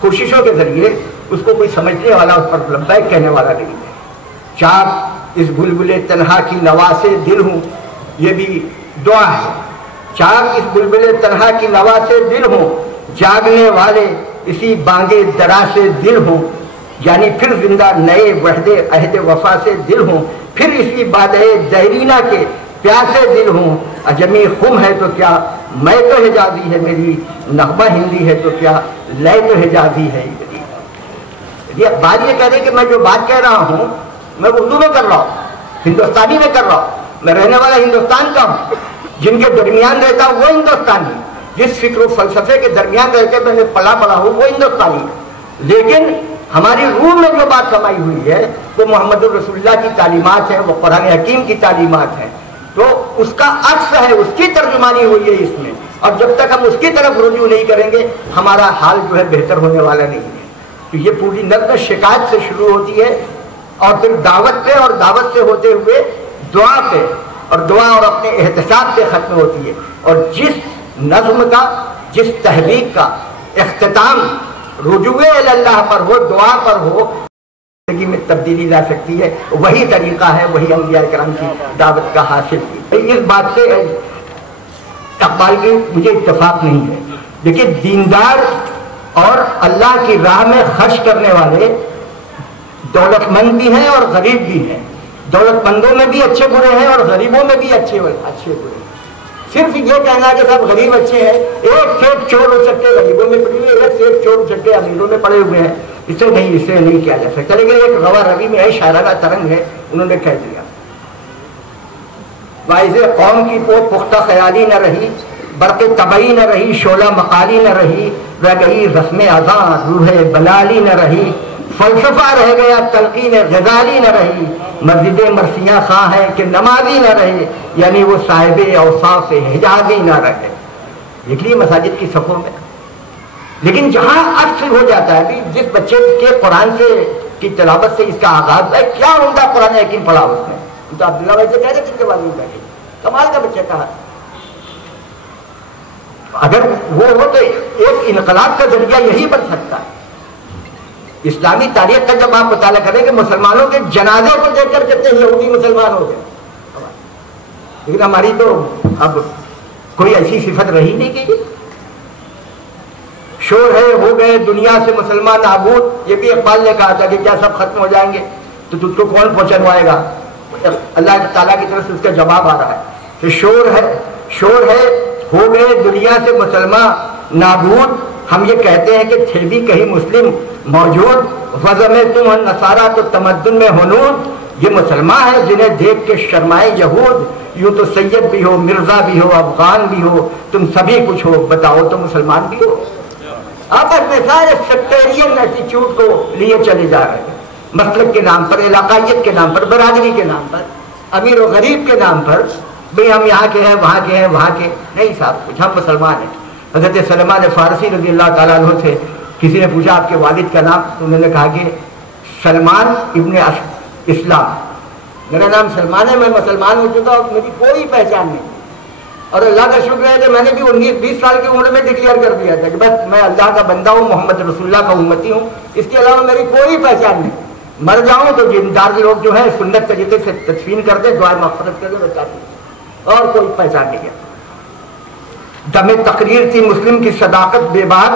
کوششوں کے ذریعے, اس کو کوئی سمجھنے والا, اس پر لبیک کہنے والا نہیں ہے. چاک اس بلبل تنہا کی نوا سے دل ہوں, یہ بھی دعا ہے. چاک اس بلبل تنہا کی نوا سے دل ہوں, جاگنے والے اسی بانگے درا سے دل ہوں. یعنی پھر زندہ نئے وحد عہد وفا سے دل ہوں، پھر اسی بادئ دیرینہ کے پیاسے دل ہوں، عجمی خم ہے تو کیا میں تو حجازی ہے میری، نغمہ ہندی ہے تو کیا لے تو حجازی ہے میری۔ یہ بات یہ کہہ رہے کہ میں جو بات کہہ رہا ہوں میں اردو میں کر رہا ہوں، ہندوستانی میں کر رہا ہوں، میں رہنے والا ہندوستان کا ہوں، جن کے درمیان رہتا ہوں وہ ہندوستانی، جس فکر و فلسفے کے درمیان رہ کے میں نے پلا پڑا ہوں وہ ہندوستانی ہے۔ لیکن ہماری روح میں جو بات کمائی ہوئی ہے وہ محمد الرسول اللہ کی تعلیمات ہیں، وہ قرآن حکیم کی تعلیمات ہیں، تو اس کا عکس ہے، اس کی ترجمانی ہوئی ہے اس میں، اور جب تک ہم اس کی طرف رجوع نہیں کریں گے ہمارا حال جو ہے بہتر ہونے والا نہیں ہے۔ تو یہ پوری نظم شکایت سے شروع ہوتی ہے اور پھر دعوت پہ، اور دعوت سے ہوتے ہوئے دعا پہ، اور دعا اور اپنے احتساب پہ ختم ہوتی ہے۔ اور جس نظم کا، جس تحریک کا اختتام رجوع اللہ پر ہو، دعا پر ہو، زندگی میں تبدیلی لا سکتی ہے، وہی طریقہ ہے، وہی انبیاء کرام کی دعوت کا حاصل کی۔ اس بات سے اقبال کی مجھے اتفاق نہیں ہے، لیکن دیندار اور اللہ کی راہ میں خرچ کرنے والے دولت مند بھی ہیں اور غریب بھی ہیں، دولت مندوں میں بھی اچھے برے ہیں اور غریبوں میں بھی اچھے برے ہیں۔ صرف یہ کہنا کہ سب غریب اچھے ہیں، ایک سیب چور ہو سکتے غریبوں میں پڑے ہوئے، ایک سیب چور ہو سکتے امیروں میں پڑے ہوئے ہیں، اسے نہیں کیا جا سکتا۔ لیکن ایک روا روی میں ہے، شاعرانہ ترنگ ہے، انہوں نے کہہ دیا واعظ قوم کی پختہ خیالی نہ رہی، برق طبعی نہ رہی، شعلہ مقالی نہ رہی، رہ گئی رسم اذاں روح بلالی نہ رہی، فلسفہ رہ گیا تلقین غزالی نہ رہی، مسجد مرثیہ خواہ ہے کہ نمازی نہ رہے، یعنی وہ صاحب اوصاف حجازی نہ رہے۔ دیکھ لیے مساجد کی صفوں میں، لیکن جہاں عکس ہو جاتا ہے جس بچے کے قرآن سے کی تلاوت سے اس کا آغاز ہے، کیا عمدہ قرآن حکیم پڑھا اس نے، تو عبداللہ بھائی سے کہہ رہے جن کے بعد بیٹھے کمال کا بچہ کہا۔ اگر وہ ہو تو ایک انقلاب کا ذریعہ یہی بن سکتا ہے۔ اسلامی تاریخ کا جب آپ مطالعہ کریں کہ مسلمانوں کے جنازے کو دیکھ کر کتنے یہودی مسلمان ہو گئے، لیکن ہماری تو اب کوئی ایسی صفت رہی نہیں کہ شور ہے ہو گئے دنیا سے مسلمان نابود۔ یہ بھی اقبال نے کہا تھا کہ کیا سب ختم ہو جائیں گے تو تجھ کو کون پہنچوائے گا؟ اللہ تعالیٰ کی طرف سے اس کا جواب آ رہا ہے کہ شور ہے ہو گئے دنیا سے مسلمان نابود، ہم یہ کہتے ہیں کہ تھے بھی کہیں مسلم موجود، وضع میں تم نصارہ تو تمدن میں ہنود، یہ مسلمان ہے جنہیں دیکھ کے شرمائے یہود، یوں تو سید بھی ہو مرزا بھی ہو افغان بھی ہو تم سبھی کچھ ہو، بتاؤ تو مسلمان بھی ہو۔ آپس میں سارے سیکٹیرین ایٹیچیوڈ کو لیے چلے جا رہے ہیں، مسلک کے نام پر، علاقائیت کے نام پر، برادری کے نام پر، امیر و غریب کے نام پر، بھئی ہم یہاں کے ہیں وہاں کے ہیں وہاں کے نہیں صاحب کچھ، ہم مسلمان ہیں۔ حضرت سلمان فارسی رضی اللہ تعالیٰ عنہ سے کسی نے پوچھا آپ کے والد کا نام، تو انہوں نے کہا کہ سلمان ابن اسلام، میرا نام سلمان ہے، میں مسلمان ہو چکا اور میری کوئی پہچان نہیں، اور اللہ کا شکر ہے کہ میں نے بھی 19-20 سال کی عمر میں ڈکلیئر کر دیا تھا کہ بس میں اللہ کا بندہ ہوں، محمد رسول اللہ کا امتی ہوں، اس کے علاوہ میری کوئی پہچان نہیں۔ مر جاؤں تو دیندار لوگ جو ہیں سنت طریقے سے تدفین کر دے، دعائے مغفرت کر دے، بچا دیں، اور کوئی پہچان نہیں ہے۔ دم تقریر تھی مسلم کی صداقت بے بات،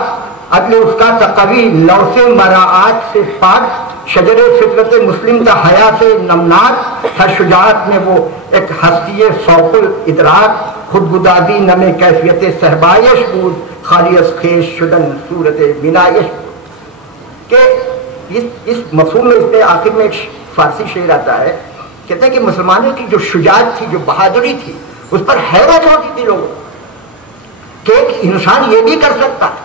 عدل اس کا تقوی لو سے مراعات سے پاک، شجر فطرت مسلم کا حیا سے نمناک، ہر شجاعت میں وہ ایک ہستی فوق الادراک، خود گدازی نم کیفیت صحبایش بود، خالی از خیش شدن صورت بنایش بود۔ کہ اس مفہوم میں اس میں آخر میں ایک فارسی شعر آتا ہے، کہتے ہیں کہ مسلمانوں کی جو شجاعت تھی، جو بہادری تھی، اس پر حیرت ہوتی تھی لوگوں کہ ایک انسان یہ بھی کر سکتا ہے،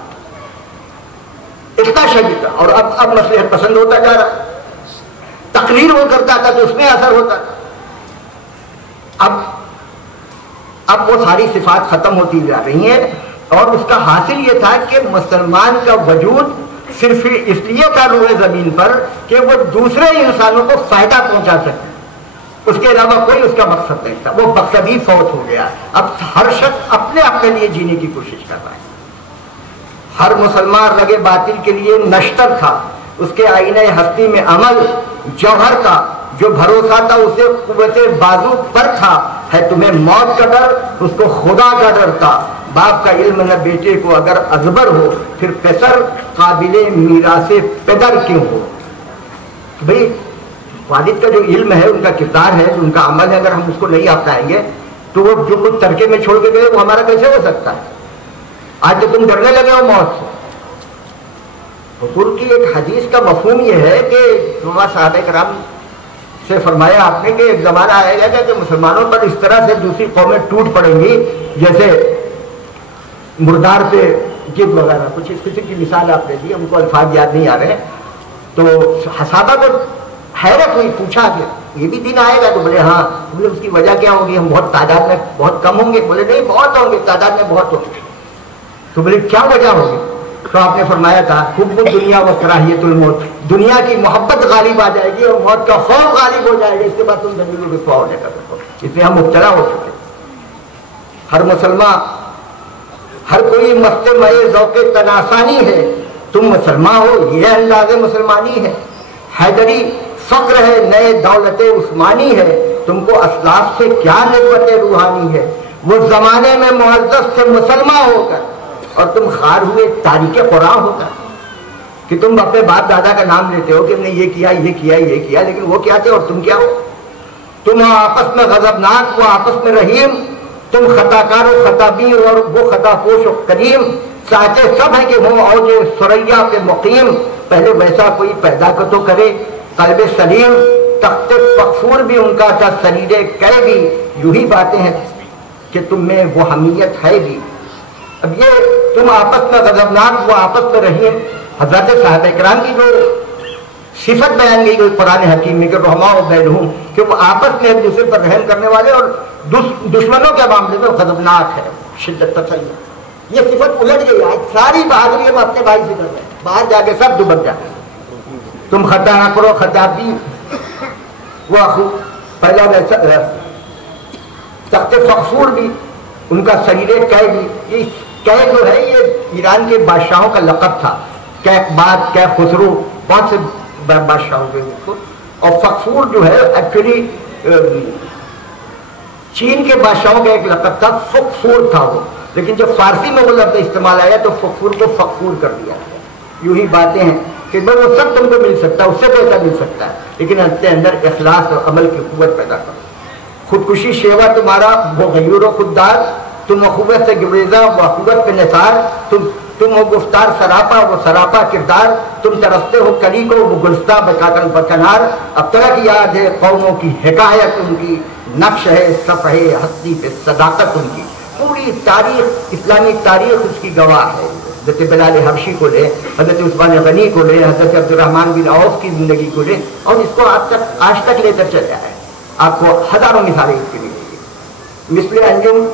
اتنا شدید۔ اور اب مصلحت پسند ہوتا جا رہا، تقریر وہ کرتا تھا تو اس میں اثر ہوتا تھا، اب وہ ساری صفات ختم ہوتی جا رہی ہیں، اور اس کا حاصل یہ تھا کہ مسلمان کا وجود صرف اس لیے تھا روئے زمین پر کہ وہ دوسرے انسانوں کو فائدہ پہنچا سکے، اس کے علاوہ کوئی اس کا مقصد نہیں تھا، وہ مقصد ہی فوت ہو گیا۔ اب ہر شخص اپنے لیے جینے کی کوشش کر رہا ہے، ہر مسلمان رگ باطل کے لیے نشتر تھا، اس کے آئینہ ہستی میں عمل جوہر کا، جو بھروسہ تھا اسے قوت بازو پر تھا، ہے تمہیں موت کا ڈر اس کو خدا کا ڈر تھا، باپ کا علم نہ بیٹے کو اگر ازبر ہو، پھر پسر قابل میراث پدر کیوں ہو۔ بھئی والد کا جو علم ہے، ان کا کردار ہے، جو ان کا عمل ہے، اگر ہم اس کو نہیں اپنائیں گے تو وہ جو کچھ ترکے میں چھوڑ کے گئے وہ ہمارا کیسے ہو سکتا ہے؟ آج تو تم ڈرنے لگے ہو موت سے۔ حضور کی ایک حدیث کا مفہوم یہ ہے کہ صحابہ کرام سے فرمایا آپ نے کہ ایک زمانہ آئے گا کہ مسلمانوں پر اس طرح سے دوسری قومیں ٹوٹ پڑیں گی جیسے مردار پہ جلد وغیرہ، کچھ اس قسم کی مثال آپ نے دی، ہم کو الفاظ یاد نہیں آ رہے ہیں۔ تو صحابہ کو حیرت ہوئی، پوچھا کہ یہ بھی دن آئے گا؟ تو بولے ہاں۔ بولے اس کی وجہ کیا ہوگی؟ ہم بہت تعداد میں بہت کم ہوں گے؟ بولے نہیں، بہت ہوں گے، تعداد میں بہت ہوں گے۔ تو بولے کیا وجہ ہوگی؟ تو آپ نے فرمایا تھا حب الدنیا و کراہیت الموت، دنیا کی محبت غالب آ جائے گی اور موت کا خوف غالب ہو جائے گا، اس کے بعد تم ذلیل و رسوا ہونے کا دیکھو۔ اس میں ہم مبتلا ہو چکے۔ ہر مسلمان، ہر کوئی مست مئے ذوق تناسانی ہے، تم مسلمان ہو یہ انداز مسلمانی ہے۔ حیدری فقر ہے، نئے دولت عثمانی ہے، تم کو اسلاف سے کیا نسبت روحانی ہے۔ وہ زمانے میں معزز تھے مسلمان ہو کر اور تم خار ہوئے تاریخ قرآن ہو کر، کہ تم اپنے باپ دادا کا نام لیتے ہو کہ ہم نے یہ کیا یہ کیا یہ کیا، لیکن وہ کیا تھے اور تم کیا ہو؟ تم آپس میں غضبناک، وہ آپس میں رحیم، تم خطا کار و خطابی اور وہ خطا پوش و کریم، چاہتے سب ہے کہ وہ اوج سریا پہ مقیم، پہلے ویسا کوئی پیدا تو کرے قلب سلیم، تخت فخور بھی ان کا تھا سریر کہہ بھی، یوں ہی باتیں ہیں کہ تم میں وہ حمیت ہے بھی۔ اب یہ تم آپس میں غضبناک، وہ آپس میں رحیم، حضرت صحابہ کرام کی جو صفت بیان گئی ہوئی قرآن حکیم میں کہ رحماء بینہم، کہ وہ آپس میں ایک دوسرے پر رحم کرنے والے اور دشمنوں کے معاملے میں غضبناک ہے، شدت تسلط۔ یہ صفت الٹ گئی، آج ساری بہادری ہم اپنے بھائی سے کر رہے ہیں، باہر جا کے سب دبک جائیں۔ تم خطا نہ کرو خطابی، وہ پہلا ویسا تخت فخور بھی ان کا سریر کہہ بھی، یہ کہہ جو ہے یہ ایران کے بادشاہوں کا لقب تھا، کہہ باد کہہ خسرو، بہت سے بادشاہ ہوئے اس کو، اور فخور جو ہے ایکچولی چین کے بادشاہوں کا ایک لقب تھا، فخور تھا وہ، لیکن جب فارسی میں وہ لفظ استعمال آیا تو فخور کو فخور کر دیا گیا۔ یوں ہی باتیں ہیں کہ بھائی وہ سب تم کو مل سکتا ہے، اس سے بہتر مل سکتا ہے، لیکن اپنے اندر اخلاص اور عمل کی قوت پیدا کرو۔ خودکشی شیوا تمہارا وہ غیور و خوددار، تم اخوت سے گریزاں وہ اخوت پہ نثار، تم وہ گفتار سراپا وہ سراپا کردار، تم ترستے ہو کلی کو وہ گلستہ بکاکن بکنار، اب طرح کی یاد ہے قوموں کی حکایت ان کی، نقش ہے صفحہ ہستی پہ صداقت ان کی، پوری تاریخ اسلامی تاریخ اس کی گواہ ہے۔ حضرت بلال حبشی کو لے، حضرت عثمان غنی کو لے، حضرت عبد الرحمن بن عوف کی زندگی کو لے، اور اس کو آج تک لے کر چلے آئے، آپ کو ہزاروں مثالیں اس کی ملیں گی۔ مثل انجم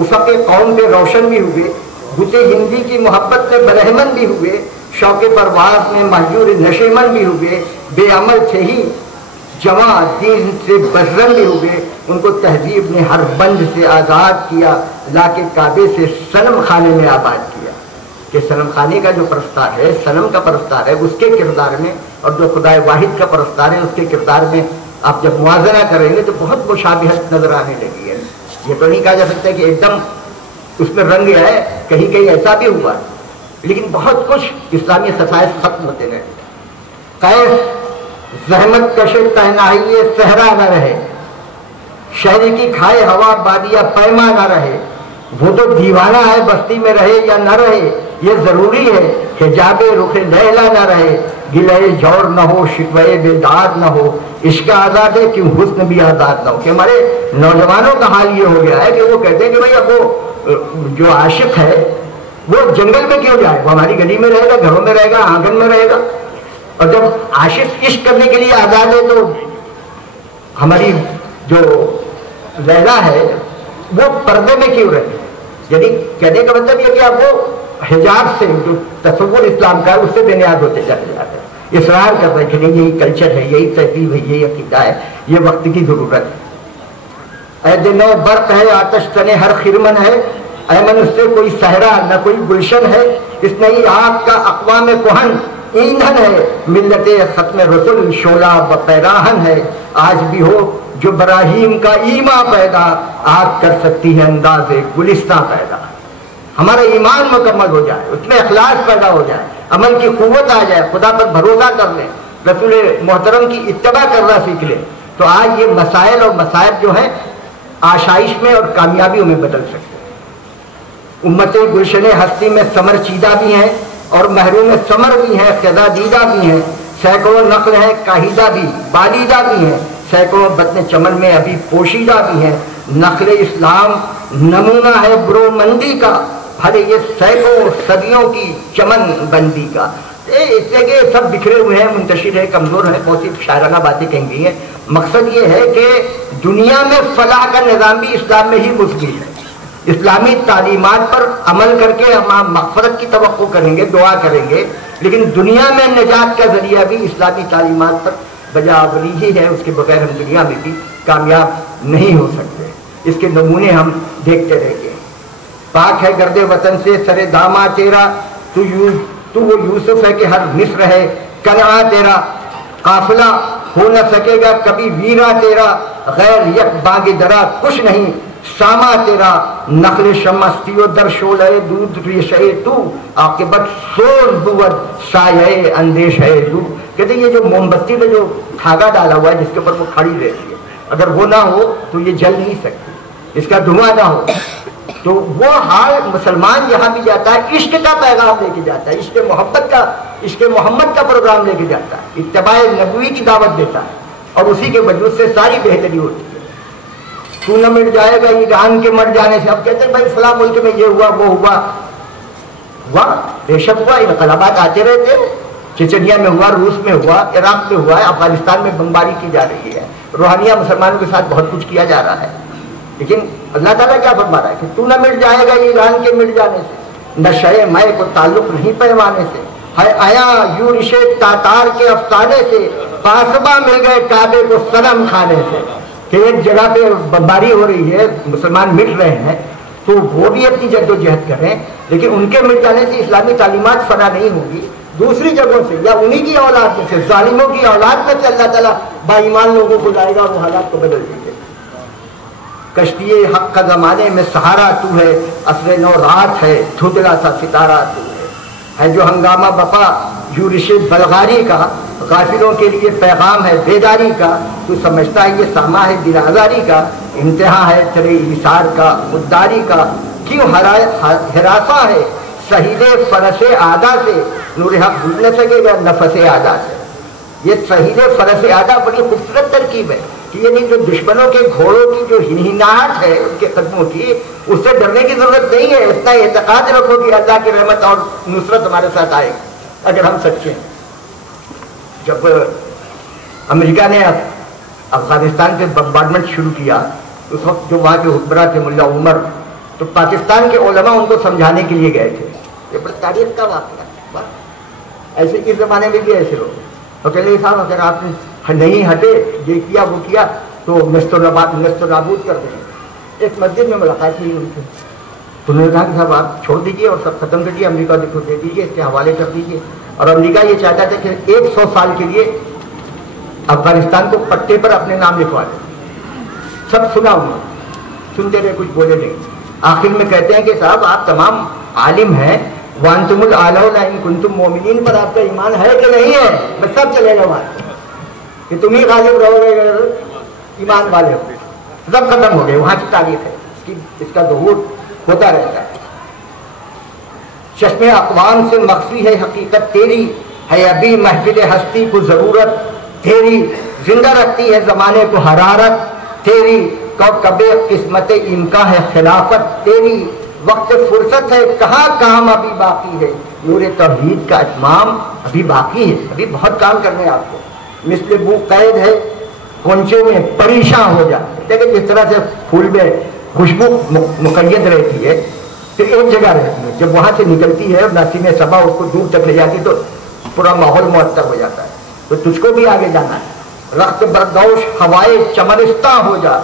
افق قوم پہ روشن بھی ہوئے، بت ہندی کی محبت میں برہمن بھی ہوئے، شوق پرواز میں مہجور نشیمن بھی ہوئے، بے عمل تھے ہی جمع دین سے بزرن بھی ہوئے، ان کو تہذیب نے ہر بند سے آزاد کیا، لا کے کعبے سے صنم خانے میں آباد کیا۔ کہ صنم خانے کا جو پرستار ہے، صنم کا پرستار ہے، اس کے کردار میں، اور جو خدائے واحد کا پرستار ہے اس کے کردار میں آپ جب موازنہ کریں گے تو بہت مشابہت نظر آنے لگی ہے۔ یہ تو نہیں کہا جا سکتا کہ ایک دم اس میں رنگ ہے، کہیں کہیں ایسا بھی ہوا، لیکن بہت کچھ اسلامی خصائص ختم ہوتے رہے۔ قیس زحمت کش تنہائی صحرا نہ رہے، شہر کی کھائے ہوا بادیا پیما نہ رہے، وہ تو دیوانہ ہے بستی میں رہے یا نہ رہے، یہ ضروری ہے حجاب رخ لیلا نہ رہے، گلے جور نہ ہو شکوے بیداد نہ ہو، عشق آزاد ہے کیوں حسن بھی آزاد نہ ہو۔ کہ ہمارے نوجوانوں کا حال یہ ہو گیا ہے کہ وہ کہتے ہیں کہ بھائی اب وہ جو عاشق ہے وہ جنگل میں کیوں جائے، وہ ہماری گلی میں رہے گا، گھروں میں رہے گا، آنگن میں رہے گا، اور جب عاشق عشق کرنے کے لیے آزاد ہے تو ہماری جو لیلا ہے وہ پردے میں کیوں رہے؟ یعنی کہنے کا مطلب یہ کہ اب وہ حجاب سے جو تصور اسلام کا ہے اس سے بے نیاز ہوتے چلے جاتے ہیں، اصرار کر رہے ہیں کہ نہیں یہی کلچر ہے، یہی تہذیب ہے، یہی عقیدہ ہے، یہ وقت کی ضرورت ہے۔ اے دنو برق ہے آتش تنے ہر خرمن ہے، ایمن اس سے کوئی صحرا نہ کوئی گلشن ہے، اس نئی آگ کا اقوام کہن ایندھن ہے، ملت ختم رسل شعلہ بپیراہن ہے، آج بھی ہو جو براہیم کا ایمان پیدا، آگ کر سکتی ہے انداز گلستہ پیدا۔ ہمارا ایمان مکمل ہو جائے، اس میں اخلاص پیدا ہو جائے، عمل کی قوت آ جائے، خدا پر بھروسہ کر لیں، رسول محترم کی اتباع کرنا سیکھ لیں تو آج یہ مسائل اور مصائب جو ہیں آشائش میں اور کامیابیوں میں بدل سکتے ہیں۔ امت گلشن ہستی میں ثمر چیدہ بھی ہیں اور محروم ثمر بھی ہیں، خزا دیدہ بھی ہیں، سینکڑوں نقل ہیں کاہیدہ بھی بالیدہ بھی ہیں، سینکڑوں بطن چمن میں ابھی پوشیدہ بھی ہیں۔ نقل اسلام نمونہ ہے برومندی کا، بھلے یہ سینکڑوں صدیوں کی چمن بندی کا۔ اس سے کہ سب بکھرے ہوئے ہیں، منتشر ہے، کمزور ہیں، بہت سی شاعرانہ باتیں کہیں گئی ہیں۔ مقصد یہ ہے کہ دنیا میں فلاح کا نظام بھی اسلام میں ہی مزمل ہے۔ اسلامی تعلیمات پر عمل کر کے ہم مغفرت کی توقع کریں گے، دعا کریں گے، لیکن دنیا میں نجات کا ذریعہ بھی اسلامی تعلیمات پر بجاوری ہی ہے۔ اس کے بغیر ہم دنیا میں بھی کامیاب نہیں ہو سکتے۔ اس کے نمونے ہم دیکھتے رہیں گے۔ پاک ہے گرد وطن سے سر دامہ تیرا، تو وہ یوسف ہے کہ ہر مصر ہے کنعاں تیرا، قافلہ ہو نہ سکے گا کبھی ویرا تیرا، غیر یک باغ درا کچھ نہیں ساما تیرا، نخل شمستی و در شعلہ دود ریشہ تو، عاقبت سوز بود سایہ اندیش ہے دو۔ کہتے ہیں یہ جو موم بتی میں جو دھاگا ڈالا ہوا ہے جس کے اوپر وہ کھڑی رہتی ہے، اگر وہ نہ ہو تو یہ جل نہیں سکتی، اس کا دھواں نہ ہو تو وہ حال مسلمان جہاں بھی جاتا ہے عشق کا پیغام لے کے جاتا ہے، عشق محمد کا پروگرام لے کے جاتا ہے، اتباع نبوی کی دعوت دیتا ہے، اور اسی کے وجود سے ساری بہتری ہوتی ہے۔ تو نہ مٹ جائے گا ایران کے مر جانے سے۔ اب کہتے ہیں بھائی فلاں ملک میں یہ ہوا وہ ہوا، بے شک ہوا، انقلابات آتے رہتے، چچنیا میں ہوا، روس میں ہوا، عراق میں ہوا ہے، افغانستان میں بمباری کی جا رہی ہے، روحانیہ مسلمانوں کے ساتھ بہت کچھ کیا جا رہا ہے، لیکن اللہ تعالیٰ کیا فرما رہا ہے کہ تو نہ مٹ جائے گا ایران کے مٹ جانے سے، نشے مے کو تعلق نہیں پیمانے سے، ہے آیا یورش تاتار کے افسانے سے، پاسباں مل گئے کعبے کو صنم کھانے سے۔ کہ ایک جگہ پہ بمباری ہو رہی ہے، مسلمان مٹ رہے ہیں، تو وہ بھی اپنی جد و جہد کریں، لیکن ان کے مٹ جانے سے اسلامی تعلیمات فنا نہیں ہوگی۔ دوسری جگہوں سے یا انہی کی اولاد میں سے، ظالموں کی اولاد میں سے اللہ تعالیٰ با ایمان لوگوں کو لائے گا اور وہ حالات کو بدل دیں گے۔ کشتی حق کا زمانے میں سہارا تو ہے، عصر نو رات ہے، دھندلا سا ستارہ تو ہے جو ہنگامہ بپا یورش بلغاری کا، غافلوں کے لیے پیغام ہے بیداری کا، تو سمجھتا ہے یہ ساما ہے دل آزاری کا، انتہا ہے تیرے ایثار کا مداری کا، کیوں ہراساں ہے سہیل فرس آدھا سے، نور حق بھول نہ سکے گا نفس آدھا سے۔ یہ سہیل فرس آدھا بڑی خوبصورت ترکیب ہے کہ یعنی جو دشمنوں کے گھوڑوں کی جو ہنہناہٹ ہے ان کے قدموں کی، اس سے ڈرنے کی ضرورت نہیں ہے، اتنا اعتقاد رکھو کہ اللہ کی رحمت اور نصرت ہمارے ساتھ آئے گی اگر ہم سچے ہیں۔ جب امریکہ نے افغانستان پہ بمبارڈمنٹ شروع کیا، اس وقت جو وہاں کے حکمراں تھے ملا عمر، تو پاکستان کے علماء ان کو سمجھانے کے لیے گئے تھے۔ یہ بڑا تاریخ کا واقعہ ہے، ایسے اس زمانے میں بھی ایسے لوگ، اور کہتے ہیں صاحب اگر آپ نہیں ہٹے یہ کیا وہ کیا تو نست و نابود کر دیں۔ ایک مسجد میں ملاقات ہوئی ان سے، تو انہوں نے کہا کہ صاحب آپ چھوڑ دیجیے اور سب ختم کر دیجیے، امریکہ کو دے دیجیے، اس کے حوالے کر دیجیے۔ اور امریکہ یہ چاہتا تھا کہ 100 سال کے لیے افغانستان کو پٹے پر اپنے نام لکھوا دیں۔ سب سنا ہوا، سنتے رہے، کچھ بولے نہیں۔ آخر میں کہتے ہیں کہ صاحب آپ تمام عالم ہیں، وانتم الاعلون ان کنتم مومنین، پر آپ کا ایمان ہے کہ نہیں ہے؟ بس سب چلے گا وہاں کہ تم ہی غالب رہو گے ایمان والے ہو، سب ختم ہو گئے۔ وہاں کی تاریخ ہے، اس کا ظہور ہوتا رہتا ہے۔ چشم اقوام سے مخفی ہے حقیقت تیری، ہے ابھی محفل ہستی کو ضرورت تیری، زندہ رکھتی ہے زمانے کو حرارت تیری، کوكب قسمت امکان ہے خلافت تیری، وقت فرصت ہے کہاں کام ابھی باقی ہے، نور توحید کا اتمام ابھی باقی ہے، ابھی بہت کام کرنے آپ کو۔ مثل بو قید ہے کونچے میں پریشان ہو جائے، لیکن جس طرح سے پھول میں خوشبو مقید رہتی ہے تو ایک جگہ رہتی ہے، جب وہاں سے نکلتی ہے نسیم صبا اس کو دور تک لے جاتی تو پورا ماحول معطر ہو جاتا ہے۔ تو تجھ کو بھی آگے جانا ہے، رخت بردوش ہوائے چمنستہ ہو جا،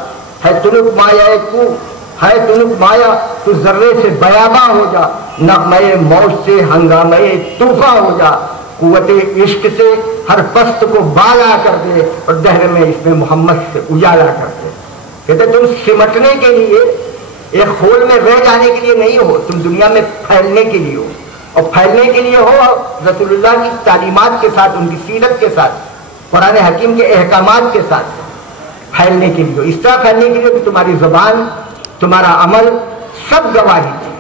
ہے تنک مایا تو، ہے تنک مایا تو ذرے سے بیاباں ہو جا، نغمے موج سے ہنگامے طوفاں ہو جا، قوت عشق سے ہر پست کو بالا کر دے اور دہر میں اس میں محمد سے اجالا کر دے۔ کہتے تم سمٹنے کے لیے ایک خول میں رہ جانے کے لیے نہیں ہو، تم دنیا میں پھیلنے کے لیے ہو، اور پھیلنے کے لیے ہو رسول اللہ کی تعلیمات کے ساتھ، ان کی سیرت کے ساتھ، قرآن حکیم کے احکامات کے ساتھ پھیلنے کے لیے، اس طرح پھیلنے کے لیے کہ تمہاری زبان، تمہارا عمل سب گواہی دے،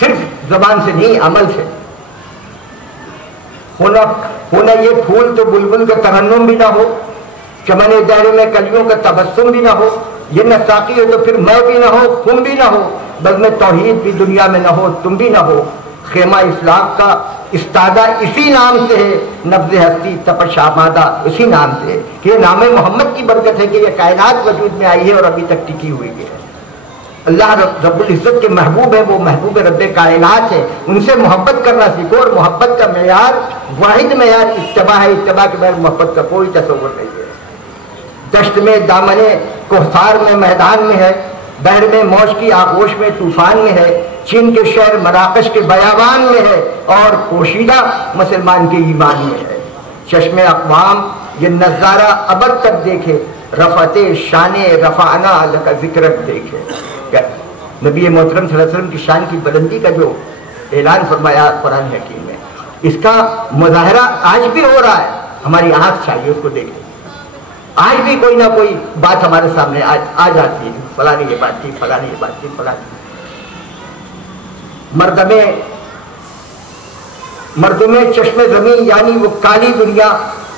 صرف زبان سے نہیں، عمل سے۔ ہونا یہ پھول تو بلبل کا ترنم بھی نہ ہو، چمن دائرے میں کلیوں کا تبسم بھی نہ ہو، یہ نہ ساقی ہو تو پھر میں بھی نہ ہو، تم بھی نہ ہو، بس میں توحید بھی دنیا میں نہ ہو، تم بھی نہ ہو۔ خیمہ اسلام کا استادہ اسی نام سے ہے، نبض ہستی تپش آمادہ اسی نام سے ہے، کہ یہ نام محمد کی برکت ہے کہ یہ کائنات وجود میں آئی ہے اور ابھی تک ٹکی ہوئی ہے۔ اللہ رب العزت کے محبوب ہے، وہ محبوب رب کائنات ہے، ان سے محبت کرنا سیکھو، اور محبت کا معیار واحد معیار اتباع ہے، اتباع کے بغیر محبت کا کوئی تصور نہیں ہے۔ دشت میں دامنے کوثار میں میدان میں ہے، بحر میں موج کی آغوش میں طوفان میں ہے، چین کے شہر مراکش کے بیابان میں ہے، اور پوشیدہ مسلمان کے ایمان میں ہے۔ چشم اقوام یہ نظارہ ابد تک دیکھے، رفعت شان رفعنا لک ذکرک دیکھے۔ نبی محترم صلی اللہ علیہ وسلم کی شان کی بلندی کا جو اعلان فرمایا قرآن حکیم میں، اس کا مظاہرہ آج بھی ہو رہا ہے، ہماری آنکھ چاہیے اس کو دیکھیں۔ آج بھی کوئی نہ کوئی بات ہمارے سامنے آ جاتی ہے، فلانی یہ بات تھی، فلانی یہ بات تھی، فلانی۔ مردمے چشم زمین یعنی وہ کالی دنیا،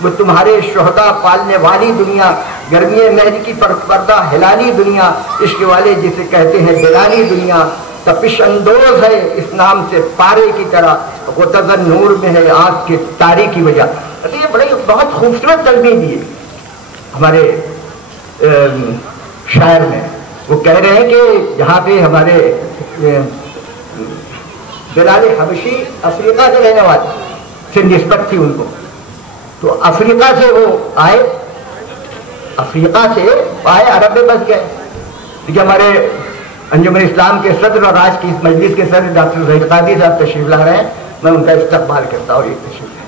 وہ تمہارے شہداء پالنے والی دنیا، گرمی مہر کی پردہ ہلالی دنیا، عشق والے جسے کہتے ہیں بلالی دنیا، تپش اندوز ہے اس نام سے پارے کی طرح، غتذ نور میں ہے آنکھ کے تارے کی وجہ۔ یہ بڑے بہت خوبصورت تلبیہ دی ہے ہمارے شاعر میں۔ وہ کہہ رہے ہیں کہ یہاں پہ ہمارے بلال حبشی افریقہ سے رہنے والے سے نسبت تھی ان کو، تو افریقہ سے وہ آئے، افریقہ سے آئے عرب میں بس گئے۔ کیونکہ ہمارے انجمن اسلام کے صدر اور آج کی اس مجلس کے صدر ڈاکٹر زہید قادری صاحب تشریف لا رہے ہیں، میں ان کا استقبال کرتا ہوں۔ یہ تشریف ہے۔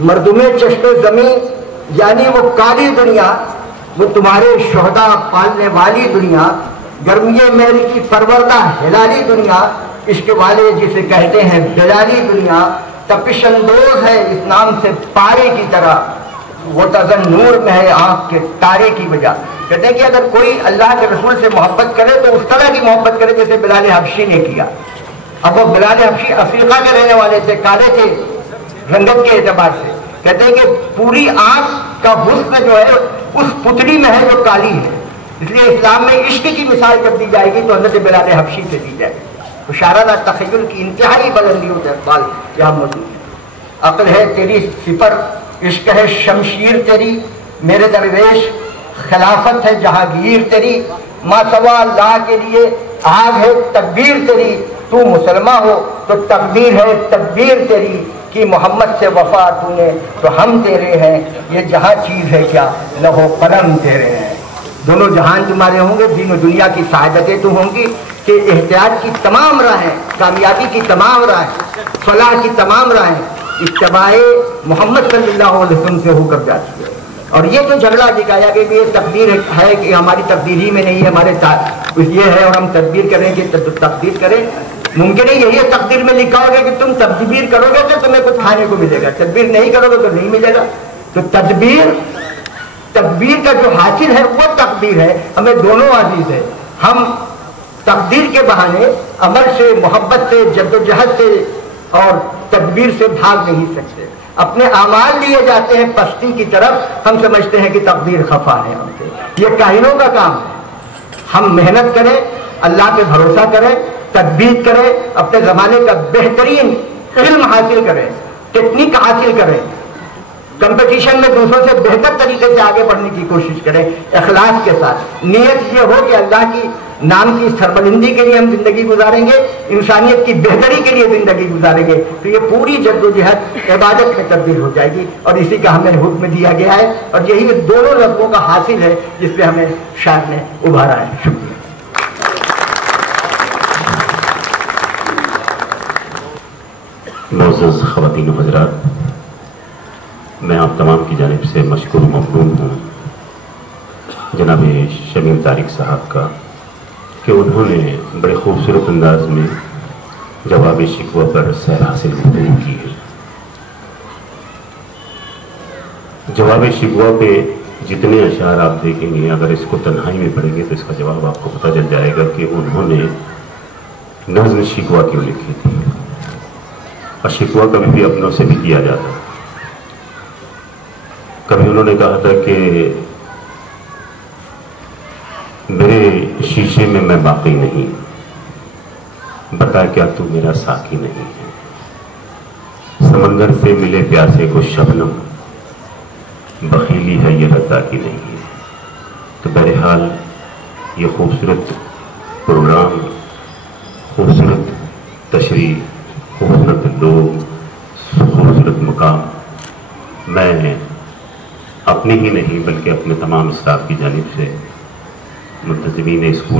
مردم چشم زمین یعنی وہ کالی دنیا، وہ تمہارے شہداء پالنے والی دنیا، گرمی مہر کی پروردہ ہلالی دنیا، عشق والے جسے کہتے ہیں بلالی دنیا، تپش اندوز ہے اس نام سے پارے کی طرح، وہ تزن نور میں ہے آنکھ کے تارے کی وجہ۔ کہتے ہیں کہ اگر کوئی اللہ کے رسول سے محبت کرے تو اس طرح کی محبت کرے جیسے بلال حبشی نے کیا۔ اب وہ بلال حبشی افریقہ کے رہنے والے تھے، کالے تھے رنگت کے اعتبار سے، کہتے ہیں کہ پوری آنکھ کا حسن جو ہے اس پتلی میں ہے جو کالی ہے، اس لیے اسلام میں عشق کی مثال جب دی جائے گی تو حضرت بلال حبشی سے دی جائے گی۔ تو شاعرانہ تخیل کی انتہائی بلندی و اقبال یہاں موجود ہے۔ عقل ہے تیری سپر، عشق ہے شمشیر تیری، میرے درویش خلافت ہے جہانگیر تیری، ماسوا لا کے لیے آگ ہے تکبیر تیری، تو مسلمان ہو تو تقدیر ہے تدبیر تیری، کہ محمد سے وفا تو نے تو ہم تیرے ہیں، یہ جہاں چیز ہے کیا لہو قلم تیرے ہیں۔ دونوں جہان تمہارے ہوں گے، دین و دنیا کی سعادتیں تو ہوں گی، کہ احتیاط کی تمام راہیں، کامیابی کی تمام راہیں، فلاح کی تمام راہیں اتباع محمد صلی اللہ علیہ وسلم سے ہو کر جاتی ہے۔ اور یہ جو جھگڑا دکھایا کہ یہ تقدیر ہے کہ ہماری تقدیر ہی میں نہیں ہے، ہمارے یہ ہے اور ہم تدبیر کریں کہ تقدیر کریں، ممکن ہے یہی تقدیر میں لکھا ہوگا کہ تم تدبیر کرو گے تو تمہیں کچھ کھانے کو ملے گا، تدبیر نہیں کرو گے تو نہیں ملے گا۔ تو تدبیر کا جو حاصل ہے وہ تقدیر ہے، ہمیں دونوں عزیز ہے۔ ہم تقدیر کے بہانے عمل سے، محبت سے، جد و جہد سے اور تدبیر سے بھاگ نہیں سکتے۔ اپنے اعمال لیے جاتے ہیں پستی کی طرف، ہم سمجھتے ہیں کہ تقدیر خفا ہے ہم سے، یہ کاہنوں کا کام ہے۔ ہم محنت کریں، اللہ پہ بھروسہ کریں، تدبیر کریں، اپنے زمانے کا بہترین علم حاصل کریں، ٹیکنیک حاصل کریں، کمپٹیشن میں دوسروں سے بہتر طریقے سے آگے بڑھنے کی کوشش کریں، اخلاص کے ساتھ۔ نیت یہ ہو کہ اللہ کی نام کی سربلندی کے لیے ہم زندگی گزاریں گے، انسانیت کی بہتری کے لیے زندگی گزاریں گے، تو یہ پوری جد و جہد عبادت میں تبدیل ہو جائے گی، اور اسی کا ہمیں حکم دیا گیا ہے، اور یہی دونوں لفظوں کا حاصل ہے جس پہ ہمیں شاعر نے ابھارا ہے۔ شکریہ۔ معزز خواتین و حضرات، میں آپ تمام کی جانب سے مشکور و ممنون ہوں جناب شمیم طارق صاحب کا کہ انہوں نے بڑے خوبصورت انداز میں جواب شکوہ پر سیر حاصل گفتگو کی ہے۔ جواب شکوہ پہ جتنے اشعار آپ دیکھیں گے، اگر اس کو تنہائی میں پڑھیں گے تو اس کا جواب آپ کو پتہ چل جائے گا کہ انہوں نے نظم شکوہ کیوں لکھی تھی، اور شکوہ کبھی بھی اپنوں سے بھی کیا جاتا ہے۔ کبھی انہوں نے کہا تھا کہ میرے شیشے میں میں باقی نہیں، بتا کیا تو میرا ساقی نہیں ہے، سمندر سے ملے پیاسے کو شبنم، بخیلی ہے یہ ردا کی نہیں ہے۔ تو بہرحال یہ خوبصورت پروگرام، خوبصورت تشریح، خوبصورت لوگ، خوبصورت مقام، میں اپنی ہی نہیں بلکہ اپنے تمام اسٹاف کی جانب سے منتظمین اسکول